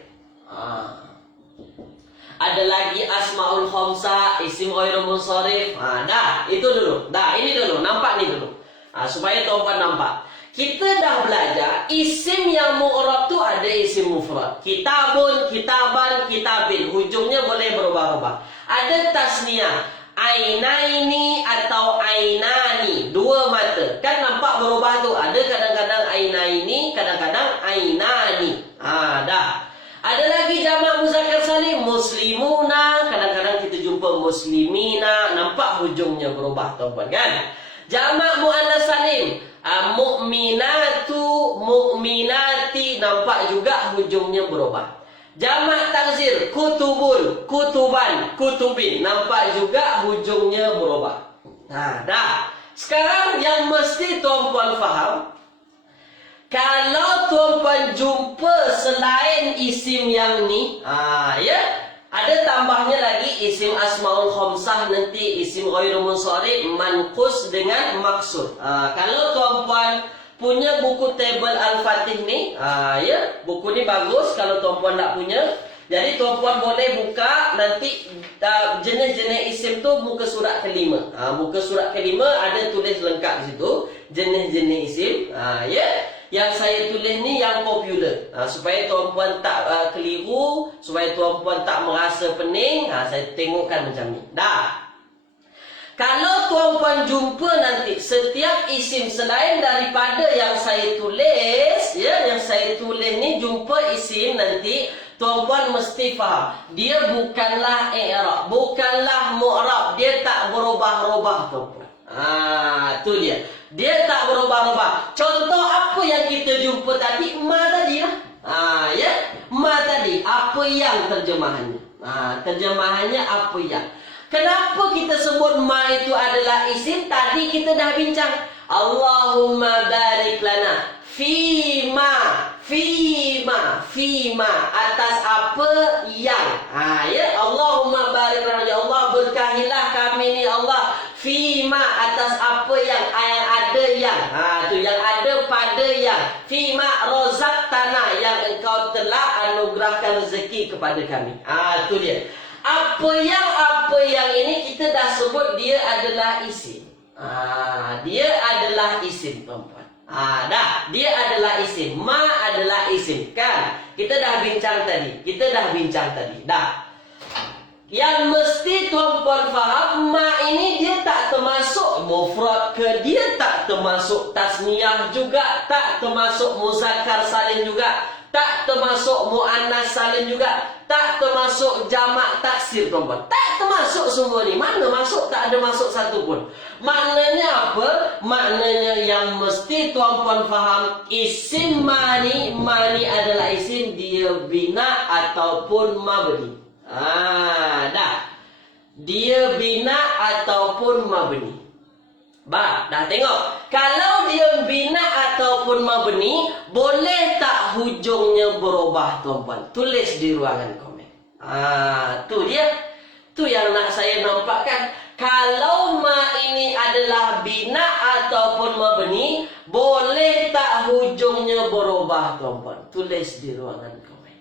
Ada lagi asmaul khamsah, isim ghairu munsharif. Dah, itu dulu. Dah, ini dulu. Nampak ni dulu. Supaya tuan-tuan nampak. Kita dah belajar isim yang mu'rab tu ada isim mufrad. Kitabun, kitaban, kitabin. Hujungnya boleh berubah-ubah. Ada tasniyah. Ainaini atau ainani. Dua mata. Kan nampak berubah tu. Ada kadang-kadang ainaini, kadang-kadang ainani. Dah. Ada lagi jamak muzakkar salim. Muslimuna. Kadang-kadang kita jumpa muslimina. Nampak hujungnya berubah tuan-tuan kan? Jamak muannas salim. Mu'minatu, mu'minati. Nampak juga hujungnya berubah. Jamak takzir. Kutubun, kutuban, kutubin. Nampak juga hujungnya berubah. Dah. Sekarang yang mesti tuan-puan faham, kalau tuan-puan jumpa selain isim yang ni, ya, ada tambahnya lagi isim asmaul khamsah, nanti isim ghairu munsharif, manqus dengan maksud. Kalau tuan-puan punya buku table Al-Fatih ni, ya, buku ni bagus kalau tuan-puan tak punya. Jadi tuan-puan boleh buka nanti jenis-jenis isim tu muka surat kelima. Muka surat kelima ada tulis lengkap di situ jenis-jenis isim. Ya. Yang saya tulis ni yang popular. Supaya tuan-puan tak keliru, supaya tuan-puan tak merasa pening, saya tengokkan macam ni. Dah. Kalau tuan-puan jumpa nanti setiap isim selain daripada yang saya tulis, ya, yang saya tulis ni jumpa isim nanti, tuan-puan mesti faham. Dia bukanlah i'rab, bukanlah mu'rab, dia tak berubah-ubah tuan-puan. Tu dia. Dia tak berubah-ubah. Contoh apa yang kita jumpa tadi? Ma tadi lah. Ya, ma tadi. Apa yang terjemahannya? Terjemahannya apa yang? Kenapa kita sebut ma itu adalah isim? Tadi kita dah bincang. Allahumma barik lana fima atas apa yang. Ya, Allahumma barik lana, ya Allah berkahilah kami ni Allah fima atas apa yang ada yang. Tu yang ada pada yang. Fima rozaqtana yang engkau telah anugerahkan rezeki kepada kami. Tu dia. Apa yang ini kita dah sebut dia adalah isim. Dia adalah isim tuan-tuan. Dah, dia adalah isim. Ma adalah isim. Kan? Kita dah bincang tadi. Dah. Yang mesti tuan-puan faham, ma ini dia tak termasuk mufrad ke, dia tak termasuk tasniyah juga, tak termasuk muzakkar salim juga, tak termasuk muannas salim juga, tak termasuk jamak taksir tuan-puan. Tak termasuk semua ni. Mana masuk? Tak ada masuk satu pun. Maknanya apa? Maknanya yang mesti tuan-puan faham, isim mani adalah isim dia bina ataupun mabni. Dah. Dia bina ataupun mabni. Dah tengok. Kalau dia bina ataupun mabni, boleh tak hujungnya berubah tuan-puan? Tulis di ruangan komen. Tu dia. Tu yang nak saya nampakkan. Kalau ma ini adalah bina ataupun mabni, boleh tak hujungnya berubah tuan-puan? Tulis di ruangan komen.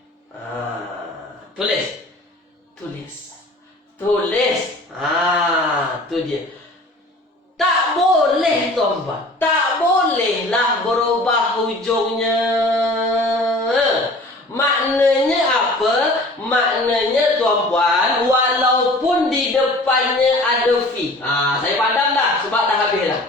Tulis. Tu dia. Tak boleh tuan-puan. Tak bolehlah berubah hujungnya. Maknanya apa? Maknanya tuan-puan, walaupun di depannya ada fi. Saya padam dah sebab dah habis dah.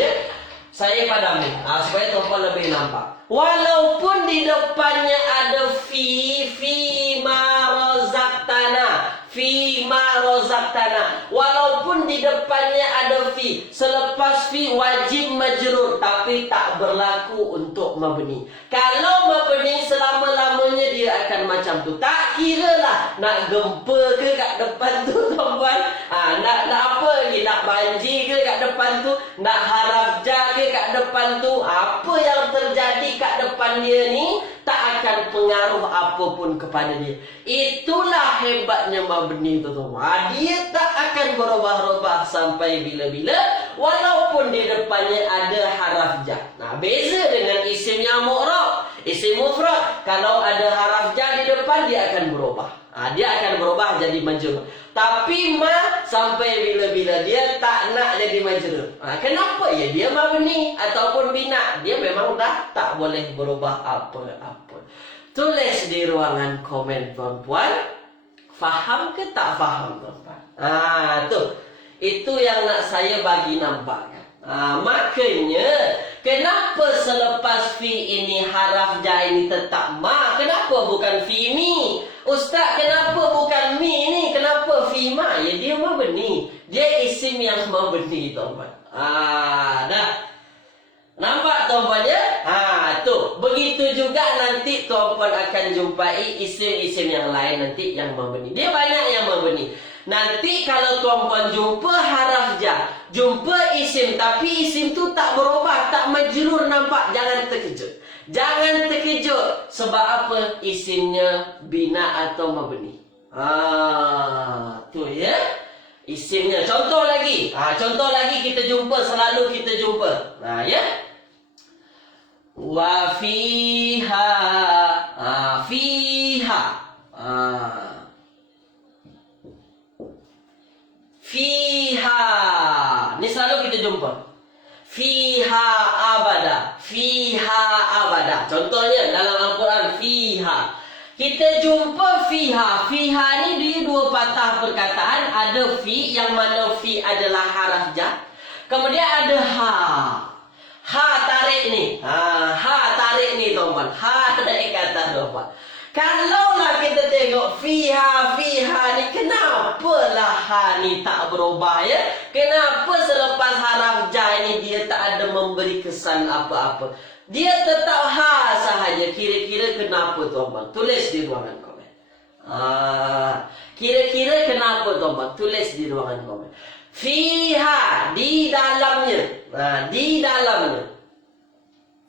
Ya? Saya padam ni. Supaya tuan-puan lebih nampak. Walaupun di depannya ada fi ma razaqtana. Fi ma razaqtana. Walaupun di depannya ada fi, selepas fi wajib majrur, tapi tak berlaku untuk mabni. Kalau mabni selama-lamanya dia akan macam tu. Tak kira lah nak gempa ke kat depan tu tuan-puan. Nak apa lagi? Nak banjir ke kat depan tu? Nak haraf jar ke kat depan tu? Apa yang terjadi kat depan dia ni tak akan pengaruh apapun kepada dia. Itulah hebatnya mabni tu tuan-puan. Dia tak akan berubah-ubah sampai bila-bila, walaupun di depannya ada haraf jar. Beza dengan isim yang mu'rab. Isim mufrad, kalau ada haraf jar di depan, dia akan berubah. Dia akan berubah jadi majrur. Tapi ma sampai bila-bila dia tak nak jadi majrur. Kenapa? Ya dia mabni ataupun bina. Dia memang dah tak boleh berubah apa-apa. Tulis di ruangan komen tuan-puan. Faham ke tak faham tuan-puan? Tu. Itu yang nak saya bagi nampakkan. Makanya kenapa selepas fi ini haraf jar ini tetap ma? Kenapa bukan fi mi? Ustaz, kenapa bukan mi ni? Kenapa fi ma? Ya dia mabni. Dia isim yang mabni tuan-puan. Dah. Nampak tuan-puan ya? Tu. Begitu juga nanti tuan-puan akan jumpai isim-isim yang lain nanti yang mabni. Dia banyak yang mabni. Nanti kalau tuan-puan jumpa haraf jar, jumpa isim, tapi isim tu tak berubah, tak majrur nampak, jangan terkejut. Jangan terkejut. Sebab apa? Isimnya bina atau mabni. Tu ya. Isimnya. Contoh lagi. Contoh lagi kita jumpa, selalu kita jumpa. Ya. Wa fiha. Fiha. Fiha. Ni selalu kita jumpa. Fiha abada. Fiha abada. Contohnya dalam Al-Quran, fiha. Kita jumpa fiha. Fiha ni dia dua patah perkataan. Ada fi, yang mana fi adalah haraf jar. Kemudian ada ha. Ha tarik ni. Ha tarik ni tuan-tuan. Ha naik ke atas tuan-tuan. Kalaulah kita tengok fiha ni, kenapalah ha ni tak berubah ya? Kenapa selepas haraf jar ni dia tak ada memberi kesan apa-apa? Dia tetap ha sahaja. Kira-kira kenapa tuan-tuan? Tulis di ruangan komen. Kira-kira kenapa tuan-tuan? Tulis di ruangan komen. Fiha, di dalamnya. Di dalamnya.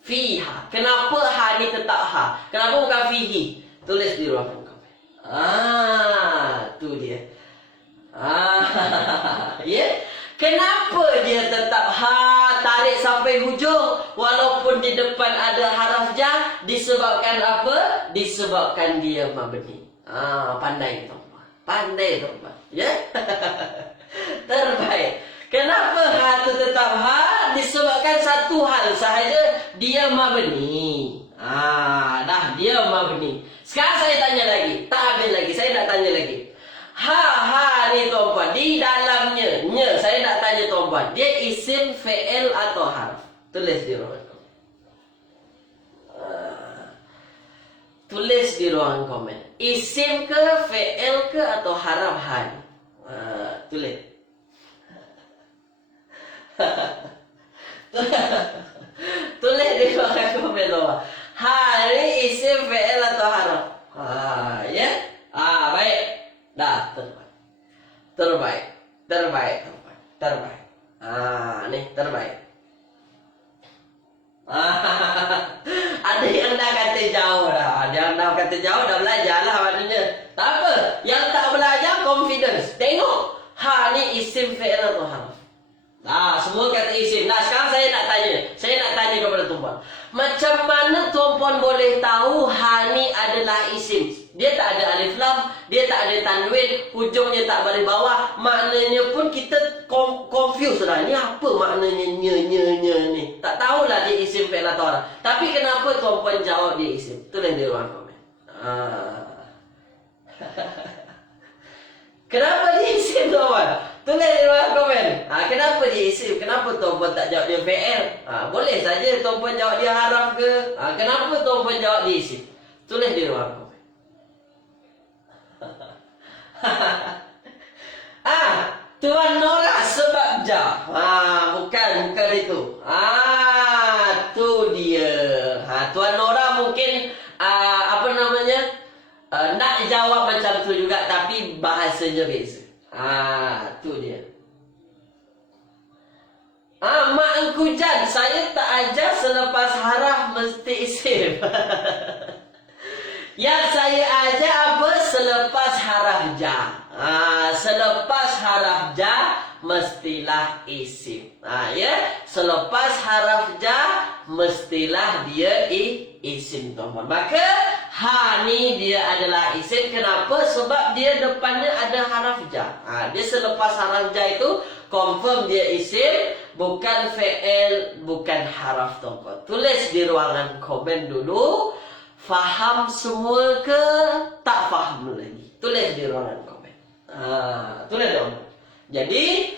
Fiha. Kenapa ha ni tetap ha? Kenapa bukan fihi? Tulis di ruangan komen. Tu dia. Ya. Kenapa dia tetap ha tarik sampai hujung walaupun di depan ada haraf jar? Disebabkan apa? Disebabkan dia mabni. Pandai tuan-tuan. Pandai tuan-tuan. Ya. Terbaik. Kenapa ha tu tetap ha? Disebabkan satu hal sahaja, dia mabni. Dah dia mabni. Sekarang saya tanya lagi. Tak habis lagi. Saya nak tanya lagi. Ha ni tuan-puan. Di dalamnya. Saya nak tanya tuan-puan. Dia isim, fi'il atau harf? Tulis di ruangan komen. Tulis di ruangan komen. Isim ke, fi'il ke atau harf ha ni? Tulis. Tulis di bawah komen bawah. Ini isim fi'il atau harf? Ya. Baik. Dah, terbaik. Nih terbaik. Ada yang dah kata jauh dah. Ada yang dah kata jauh dah belajar lah maknanya. Tak apa. Yang tak belajar confidence. Tengok. Ni isim fi'il atau harf? Semua kata isim. Sekarang saya nak tanya kepada tuan-puan. Macam mana tuan-puan boleh tahu ni adalah isim? Dia tak ada alif lam, dia tak ada tanwin, hujungnya tak balik bawah. Maknanya pun kita confused dah. Ni apa maknanya nya ni? Tak tahulah dia isim fi'il atau harf. Tapi kenapa tuan-puan jawab dia isim? Tulis di ruang komen. Kenapa dia isim tuan-puan? Tulis di ruang komen. Kenapa dia isim? Kenapa tuan-puan tak jawab dia fi'il? Boleh saja tuan-puan jawab dia haraf ke? Kenapa tuan-puan jawab dia isim? Tulis di ruang komen. Tuan Nora sebab ja. Bukan itu. Tu dia. Tuan Nora mungkin nak jawab macam tu juga tapi bahasanya beza. Tu dia. Mak Engku Jan, saya tak ajar selepas haraf mesti isim. Yang saya ajar apa? Selepas haraf ja. Selepas haraf ja mestilah isim. Ya, selepas haraf ja mestilah dia isim tuan-tuan. Maka ni dia adalah isim. Kenapa? Sebab dia depannya ada haraf ja. Dia selepas haraf ja itu confirm dia isim, bukan fi'il, bukan haraf tuan-tuan. Tulis di ruangan komen dulu. Faham semua ke tak faham lagi? Tulis di ruangan komen. Tulis dong. Jadi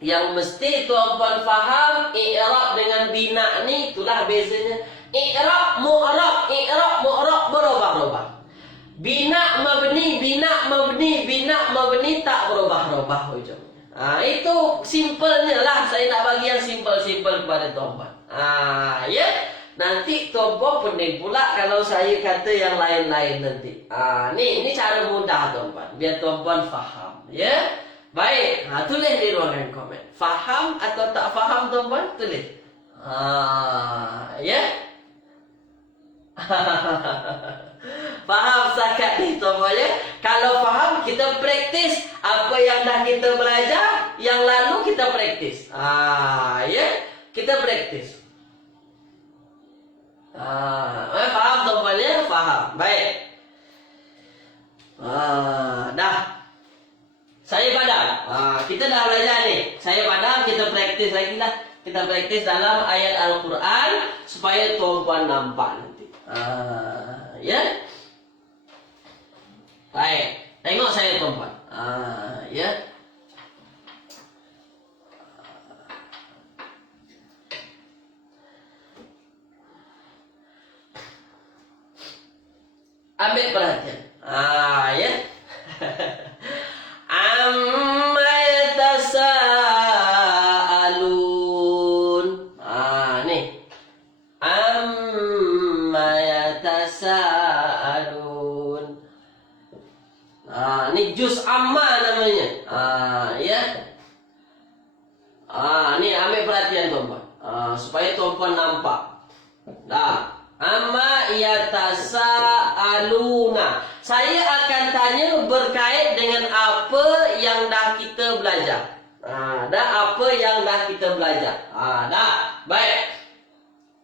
yang mesti tuan-puan faham i'rab dengan bina ni itulah bezanya. I'rab mu'rab berubah-ubah. Bina mabni tak berubah-ubah ujungnya. Itu simpelnya lah. Saya nak bagi yang simpel-simpel kepada tuan-puan. Ya. Nanti tuan-puan pening pula kalau saya kata yang lain-lain nanti. Ni cara mudah tuan-puan. Biar tuan-puan faham. Ya. Baik. Tulis di ruangan komen. Faham atau tak faham tuan-puan? Tulis. Ya. Faham sakat ni tuan-puan ya. Kalau faham kita praktis apa yang dah kita belajar. Yang lalu kita praktis. Ya. Kita praktis. Faham tuan-puan ya? Faham. Baik. Dah. Saya padam. Kita dah belajar ni. Saya padam, kita praktis lagi lah. Kita praktis dalam ayat Al-Quran supaya tuan-puan nampak nanti. Ya. Baik. Tengok saya tuan-puan. Ya. Ambil perhatian. Ya. Amma yatasaalun. Nih. Amma yatasaalun. Ni juz amma namanya. Ya. Ni ambil perhatian tuan-puan. Supaya tuan-puan nampak. Dah. Amma yatasaaluna. Saya akan tanya berkait dengan apa yang dah kita belajar. Apa yang dah kita belajar. Dah. Baik.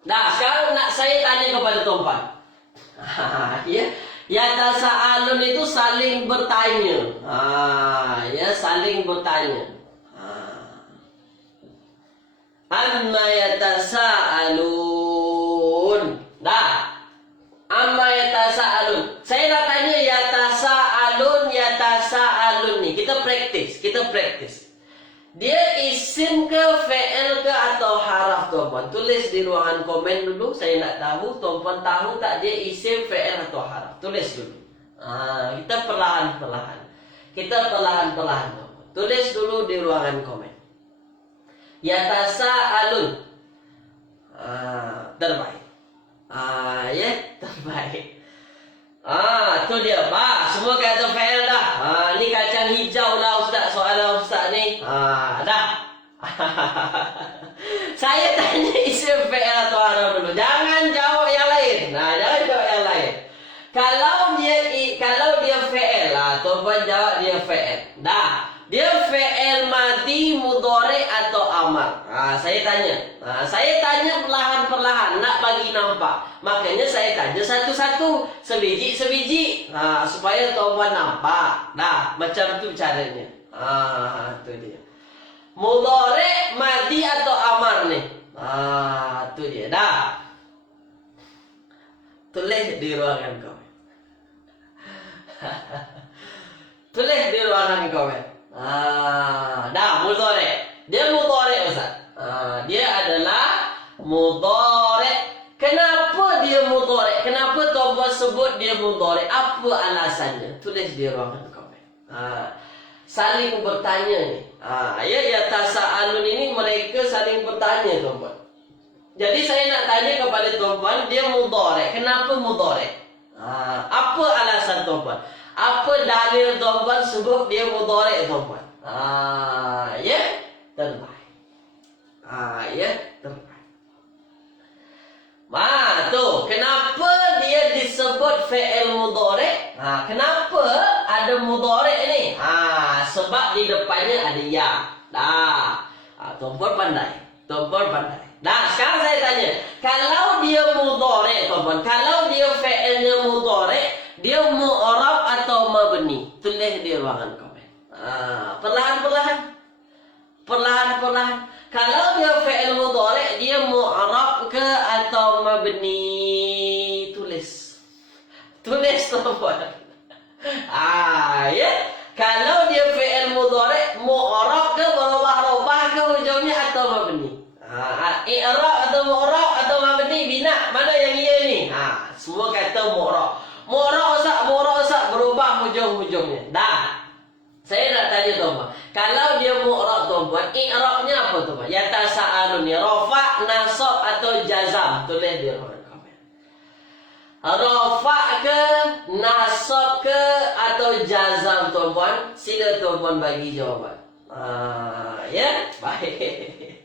Dah, sekarang nak saya tanya kepada tuan-puan. Ya. Yatasaalun itu saling bertanya. Ya, saling bertanya. Amma yatasaalun. Dah. Amma yatasaalun. Saya nak tanya yatasaalun ni. Kita praktis. Dia isim ke, fi'il ke atau haraf tuan-puan? Tulis di ruangan komen dulu. Saya nak tahu tuan-puan tahu tak dia isim, fi'il atau haraf. Tulis dulu. Kita perlahan-perlahan. Kita perlahan-perlahan. Tulis dulu di ruangan komen. Yatasaalun. Terbaik. Ya, terbaik. Tu dia. Semua kata fail dah. Ni kacang hijau lah Ustaz, soalan Ustaz ni. Dah. Saya tanya isim fi'il atau harf dulu. Jangan jawab yang lain. Jangan jawab yang lain. Kalau dia fi'il lah, tuan jawab dia fi'il. Dah. Dia fi'il madi, mudhari atau amar. Saya tanya. Saya tanya perlahan-perlahan nak bagi nampak. Makanya saya tanya satu-satu, sebiji-sebiji, supaya tuan nampak. Dah, macam tu caranya. Tu dia. Mudhari, madi atau amar ni. Tu dia. Dah. Tulis di ruangan komen. Tulis di ruangan komen. Dah, mudhari. Dia mudhari Ustaz. Dia adalah mudhari. Kenapa dia mudhari? Kenapa tuan sebut dia mudhari? Apa alasannya? Tulis di ruangan komen. Saling bertanya ni. Ya tasaalun ini mereka saling bertanya tuan-tuan. Jadi saya nak tanya kepada tuan-tuan, dia mudhari. Kenapa mudhari? Apa alasan tuan-tuan? Apa dalil tuan-tuan sebut dia mudhari tuan-tuan? Ya, terbaik. Ya, terbaik. Tu, kenapa dia disebut fi'il mudhari? Kenapa ada mudhari ni? Sebab di depannya ada ya. Tuan-tuan pandai. Tuan-tuan pandai. Sekarang saya tanya, kalau dia mudhari tuan-tuan, kalau dia fi'ilnya mudhari, dia mu'rab atau mabni? Tulis di ruangan komen. Perlahan-perlahan. Perlahan-perlahan. Kalau dia fi'il mudhari, dia mu'rab ke atau mabni? Tulis. Tulis tuan-tuan. Ya. Kalau dia fi'il mudhari, mu'rab ke, berubah-ubah ke hujungnya atau mabni? I'rab atau mu'rab atau mabni, bina, mana yang ia ni? Semua kata mu'rab. Mu'rab Ustaz, berubah hujung-hujungnya. Dah. Saya nak tanya tuan-tuan, kalau dia mu'rab tuan-tuan, i'rabnya apa tuan-tuan? Yatasaalun ni, rafa', nasab atau jazam? Tulis di ruangan komen. Rafa' ke, nasab ke atau jazam tuan-tuan? Sila tuan-tuan bagi jawapan. Ya, baik.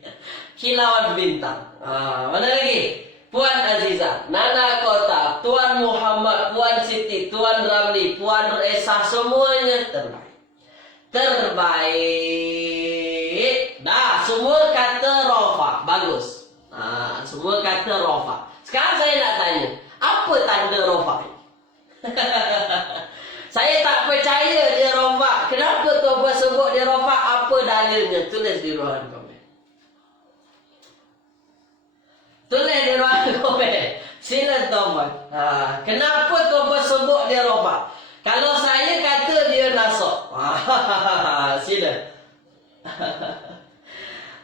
Kilauan bintang. Mana lagi? Puan Aziza, Nana Kota, Tuan Muhammad, Puan Siti, Tuan Ramli, Puan Esa, semuanya terbaik. Terbaik. Dah, semua kata rafa. Bagus. Semua kata rafa. Sekarang saya nak tanya, apa tanda rafa ini? Saya tak percaya dia rafa. Kenapa tuan-tuan sebut dia rafa? Apa dalilnya? Tulis di ruangan komen. Tulis di ruangan komen. Sila tuan-tuan. Kenapa tuan-tuan sebut dia rafa? Kalau saya kata dia nasab. Sila.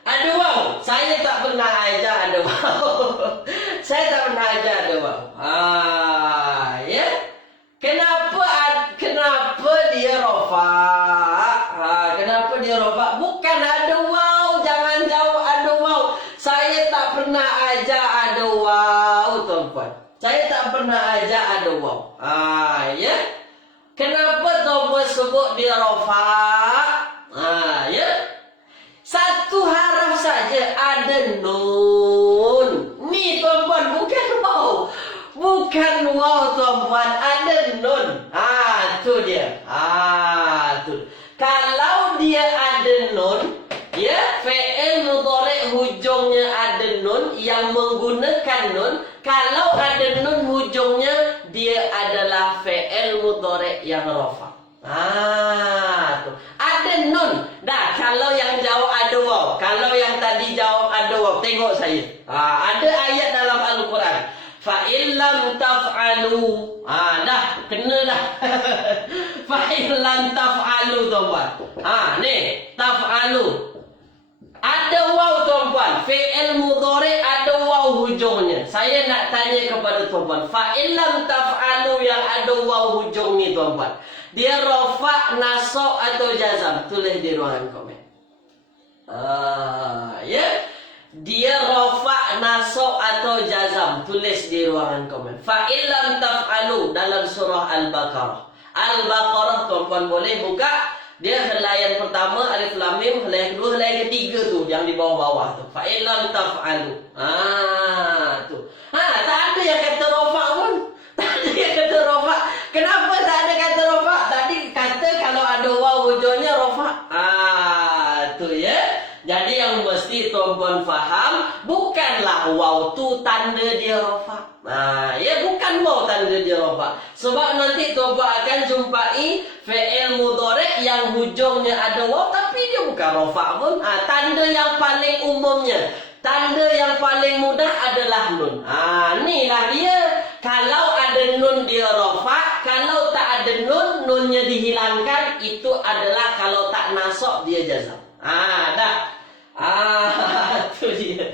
Ada waw. Saya tak pernah ajar ada waw. Saya tak pernah ajar ada waw. Ya. Kenapa dia rafa? Kenapa dia rafa? Bukan ada waw. Jangan jauh ada waw. Saya tak pernah ajar ada waw, tuan-tuan. Saya tak pernah ajar ada waw. Ya. Kenapa tuan-tuan sebut dia rafa? Ya. Satu haraf saja ada nun. Ni tuan-tuan, bukan waw. Bukan waw tuan-tuan, ada nun. Tu dia. Tu. Kalau dia ada nun, ya, fi'il mudhari hujungnya ada nun yang menggunakan nun. Kalau ada nun hujungnya, dia adalah fi'il mudhari yang rafa. Tu. Ada nun. Dah, kalau yang jawab ada waw. Kalau yang tadi jawab ada waw, tengok saya. Ada ayat dalam Al-Quran. Fa'illam taf'alu. Dah, kena dah. Fa'illam taf'alu tuan-tuan. Ni, taf'alu. Ada waw tuan-puan. Fi'il mudhari ada waw hujungnya. Saya nak tanya kepada tuan-puan. Fa'ilam taf'alu yang ada waw hujung ni tuan-puan. Dia rafa', nasab atau jazam? Tulis di ruangan komen. Ya. Dia rafa', nasab atau jazam? Tulis di ruangan komen. Fa'ilam taf'alu dalam surah Al-Baqarah. Al-Baqarah tuan-puan boleh buka. Dia helaian pertama alif lam mim, helaian kedua, helaian ketiga tu yang di bawah-bawah tu. Fa illam taf'alu. Tu. Tak ada yang kata rafa pun. Tak ada yang kata rafa. Kenapa tak ada kata rafa? Tadi kata kalau ada waw hujungnya rafa. Tu ya. Jadi yang mesti tuan-puan faham, bukanlah waw tu tanda dia rafa. Ya bukan waw tanda dia rafa. Sebab nanti tuan-puan akan jumpai fi'il mudhari yang hujungnya ada waw tapi dia bukan rafa pun. Tanda yang paling umumnya, tanda yang paling mudah adalah nun. Inilah dia. Kalau ada nun dia rafa, kalau tak ada nun, nunnya dihilangkan, itu adalah kalau tak nasab dia jazam. Dah. Tu dia.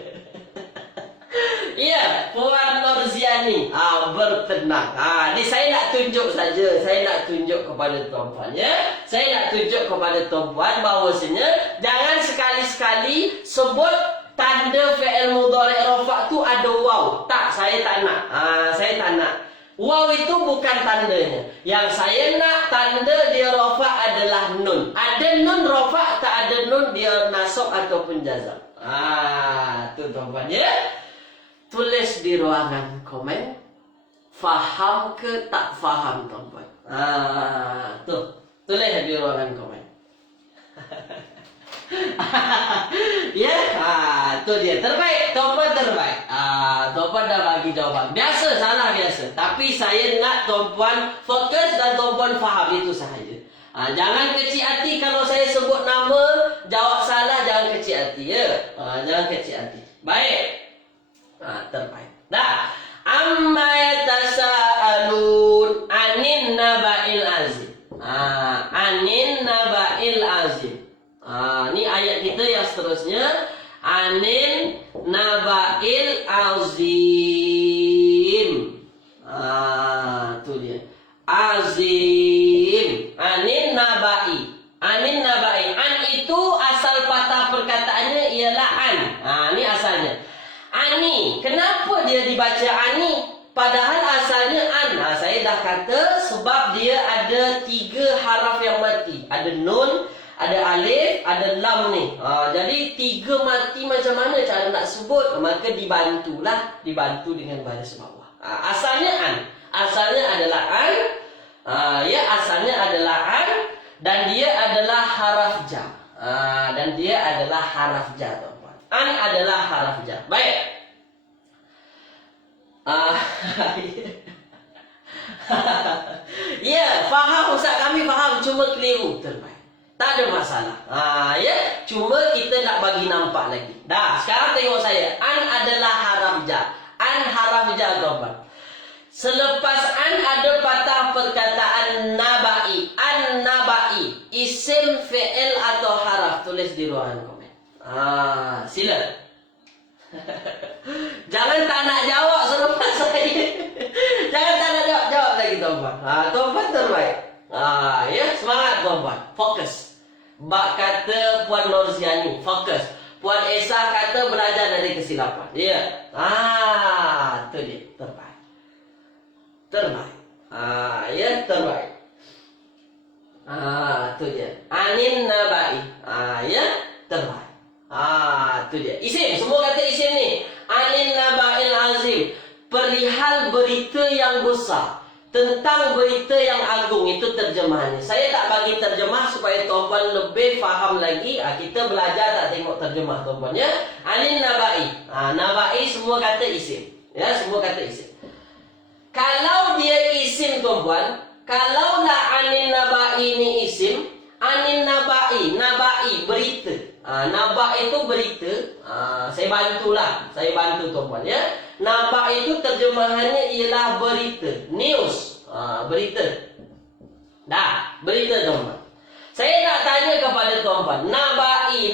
Ya, Puan Nurziani bertenang. Ni saya nak tunjuk saja. Saya nak tunjuk kepada tuan-puan ya. Saya nak tunjuk kepada tuan-puan bahawasanya jangan sekali-sekali sebut tanda fi'il mudhari rafa' tu ada waw. Tak, saya tak nak. Saya tak nak. Waw itu bukan tandanya. Yang saya nak tanda dia rafa' adalah nun. Ada nun rafa', tak ada nun dia nasab ataupun jazam. Tu tuan-puan ya. Tulis di ruangan komen. Faham ke tak faham tuan-puan? Tuh. Tulis di ruangan komen. Ya, tu dia. Terbaik, tuan-puan terbaik. Tuan-puan dah bagi jawaban. Biasa, salah biasa. Tapi saya nak tuan-puan fokus dan tuan-puan faham itu sahaja. Jangan kecil hati kalau saya sebut nama, jawab salah, jangan kecil hati ya. Jangan kecil hati. Baik. Terbaik. Dah. Amma yatasaalun anin naba'il azim. Anin naba'il azim. Ini ayat kita yang seterusnya. Anin naba'il azim. Tu dia. Azim. Anin naba'i. Anin naba'i. An itu asal patah perkataannya ialah an. Ini asalnya. Ani. Kenapa dia dibaca ani? Padahal asalnya an. Saya dah kata sebab dia ada 3 haraf yang mati. Ada nun, ada alif, ada lam ni. Jadi 3 mati macam mana cara nak sebut? Maka dibantulah. Dibantu dengan baris bawah. Asalnya an. Asalnya adalah an. Ya, asalnya adalah an. Dan dia adalah haraf jar. Dan dia adalah haraf jar, tuan-puan. An adalah haraf jar. Baik. Ya, faham Ustaz, kami faham, cuma keliru. Terbaik. Tak ada masalah. Ya, cuma kita nak bagi nampak lagi. Dah, sekarang tengok saya. An adalah haraf jar. An haraf jar, tuan-puan. Selepas an ada patah perkataan naba'i. An naba'i. Isim, fi'il atau haraf. Tulis di ruangan komen. Sila. Jangan tak nak jawab selepas saya. Jangan tak nak jawab. Jawab lagi tuan-puan. Tuan-puan terbaik. Ya, semangat tuan-puan. Fokus. Bak kata Puan Nurziani. Fokus. Puan Esa kata belajar dari kesilapan. Ya. Tu dia. Terbaik. Terbaik. Ya, terbaik. Tu dia. Anin nabai. Ya, terbaik. Tu dia. Isim. Semua kata isim ni. Anin naba'il azim. Perihal berita yang besar. Tentang berita yang agung. Itu terjemahannya. Saya tak bagi terjemah supaya tuan-puan lebih faham lagi. Kita belajar tak tengok terjemah tuan-puan ya. Anin naba'i. Naba'i semua kata isim. Ya, semua kata isim. Kalau dia isim tuan-puan. Kalaulah anin naba'i ni isim. Anin naba'i. Naba'i berita. Naba' itu berita. Saya bantulah. Saya bantu tuan-puan ya. Naba' itu terjemahannya ialah berita. News. Berita. Dah, berita tuan-puan. Saya nak tanya kepada tuan-tuan, nabai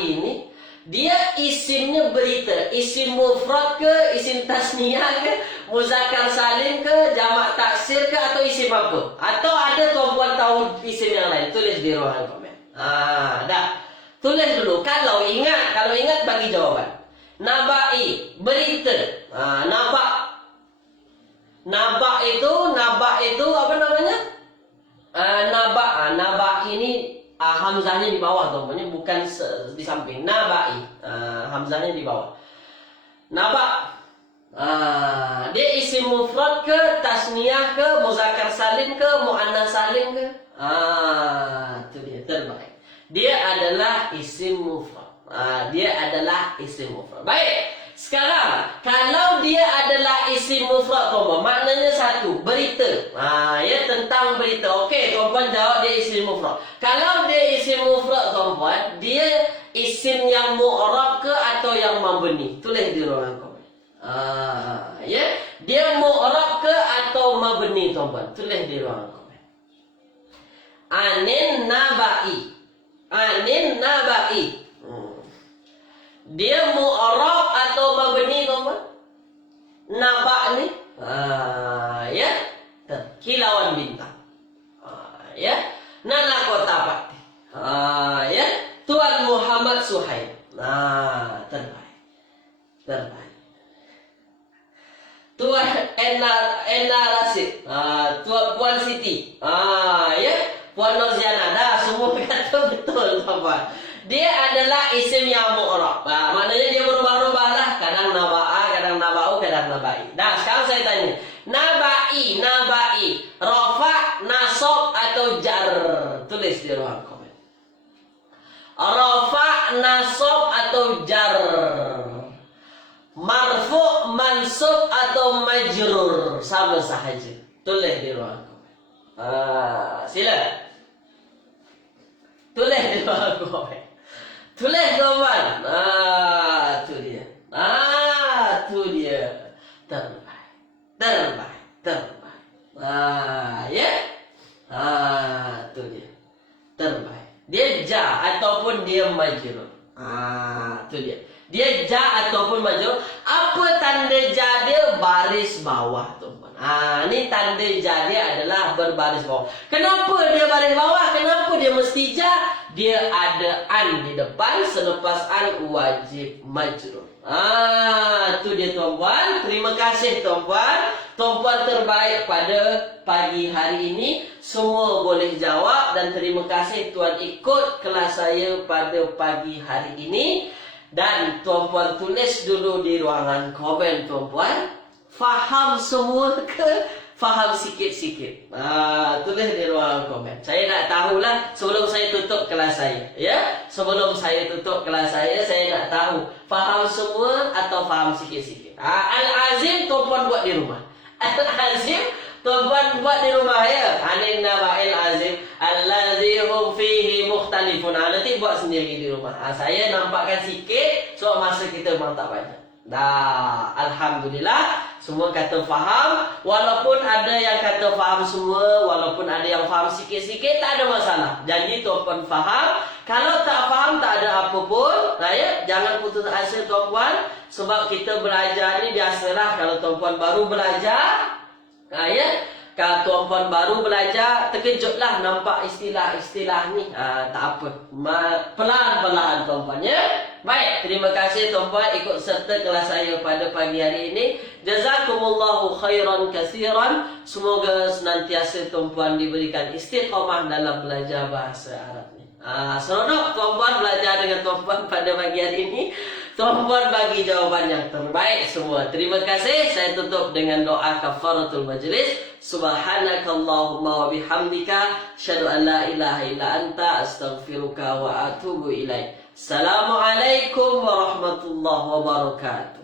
ini dia isimnya berita, isim mufrad ke, isim tasniyah ke, muzakkar salim ke, jamak taksir ke, atau isim apa? Atau ada tuan-tuan tahu isim yang lain? Tulis di ruangan komen. Dah. Tulis dulu. Kalau ingat bagi jawaban. Nabai, berita. Naba itu apa namanya? Naba ini hamzahnya di bawah tuan-tuan, bukan di samping. Nabai. Hamzahnya di bawah. Naba. Dia isim mufrad ke, tasniyah ke, muzakkar salim ke, muannas salim ke? Itu dia terbaik. Dia adalah isim mufrad. Baik. Sekarang, kalau dia adalah isim mufrad, tuan-tuan, maknanya satu, berita. Ya, tentang berita. Okey, tuan-tuan jawab dia isim mufrad. Kalau dia isim mufrad, tuan-tuan, dia isim yang mu'rab ke atau yang mabni? Tulis di ruangan komen. Ya, dia mu'rab ke atau mabni, tuan-tuan? Tulis di ruangan komen. Anin nabai. Dia mu'rab atau mabni, tuan-tuan? Naba ni, ya, kilauan bintang. Ya, Nana Kota Pati. Ya, Tuan Muhammad Suhaib. Terbaik. Tuan Ena Rasid. Puan Siti. Ya, Puan Noziana. Dah, semua kata betul, tuan-tuan. Dia adalah isim yang mu'rab. Maknanya dia berubah-ubah lah. Kadang naba'a, kadang naba'u, kadang naba'i. Dah, sekarang saya tanya. Naba'i. Rafa, nasab atau jar? Tulis di ruang komen. Rafa, nasab atau jar? Marfu, mansub atau majrur? Sama sahaja. Tulis di ruang komen. Sila. Tulis di ruang komen. Tulis, tuan-tuan. Tu dia. Tu dia. Terbaik. Ya. Tu dia. Terbaik. Dia ja ataupun dia majrur. Tu dia. Dia ja ataupun majrur. Apa tanda ja dia? Baris bawah, tuan-tuan. Ni tanda ja dia adalah berbaris bawah. Kenapa dia baris bawah? Kenapa dia mesti ja? Dia ada an di depan, selepas an wajib majrur. Tu dia, tuan-tuan. Terima kasih, tuan-tuan. Tuan-tuan terbaik pada pagi hari ini. Semua boleh jawab dan terima kasih tuan ikut kelas saya pada pagi hari ini. Dan tuan-tuan tulis dulu di ruangan komen, tuan-tuan. Faham semua ke? Faham sikit-sikit. Tulis di ruangan komen. Saya nak tahulah sebelum saya tutup kelas saya. Ya, sebelum saya tutup kelas saya nak tahu faham semua atau faham sikit-sikit. Al-azim tuan-tuan buat di rumah. Al-azim tuan-tuan buat di rumah, ya. Anin naba'il azim allazi hum fihi mukhtalifun. Nanti buat sendiri di rumah. Saya nampakkan sikit sebab masa kita memang tak banyak. Dah, alhamdulillah semua kata faham. Walaupun ada yang kata faham semua, walaupun ada yang faham sikit-sikit, tak ada masalah. Janji tuan-tuan faham. Kalau tak faham, tak ada apa pun. Ya, jangan putus asa, tuan-tuan. Sebab kita belajar ni biasalah. Kalau tuan-tuan baru belajar, ya, kalau tuan-tuan baru belajar, terkejutlah nampak istilah-istilah ni. Tak apa, pelan-pelan, tuan-tuan, ya. Baik, terima kasih tuan-tuan ikut serta kelas saya pada pagi hari ini. Jazakumullahu khairan katsiran. Semoga senantiasa tuan-tuan diberikan istiqamah dalam belajar bahasa Arab ni. Seronok tuan-tuan belajar dengan tuan-tuan pada pagi hari ini. Tuan-tuan bagi jawaban yang terbaik semua. Terima kasih. Saya tutup dengan doa kafaratul majlis. Subhanakallahumma wa bihamdika asyhadu an la ilaha illa anta astaghfiruka wa atubu ilaik. Assalamualaikum warahmatullahi wabarakatuh.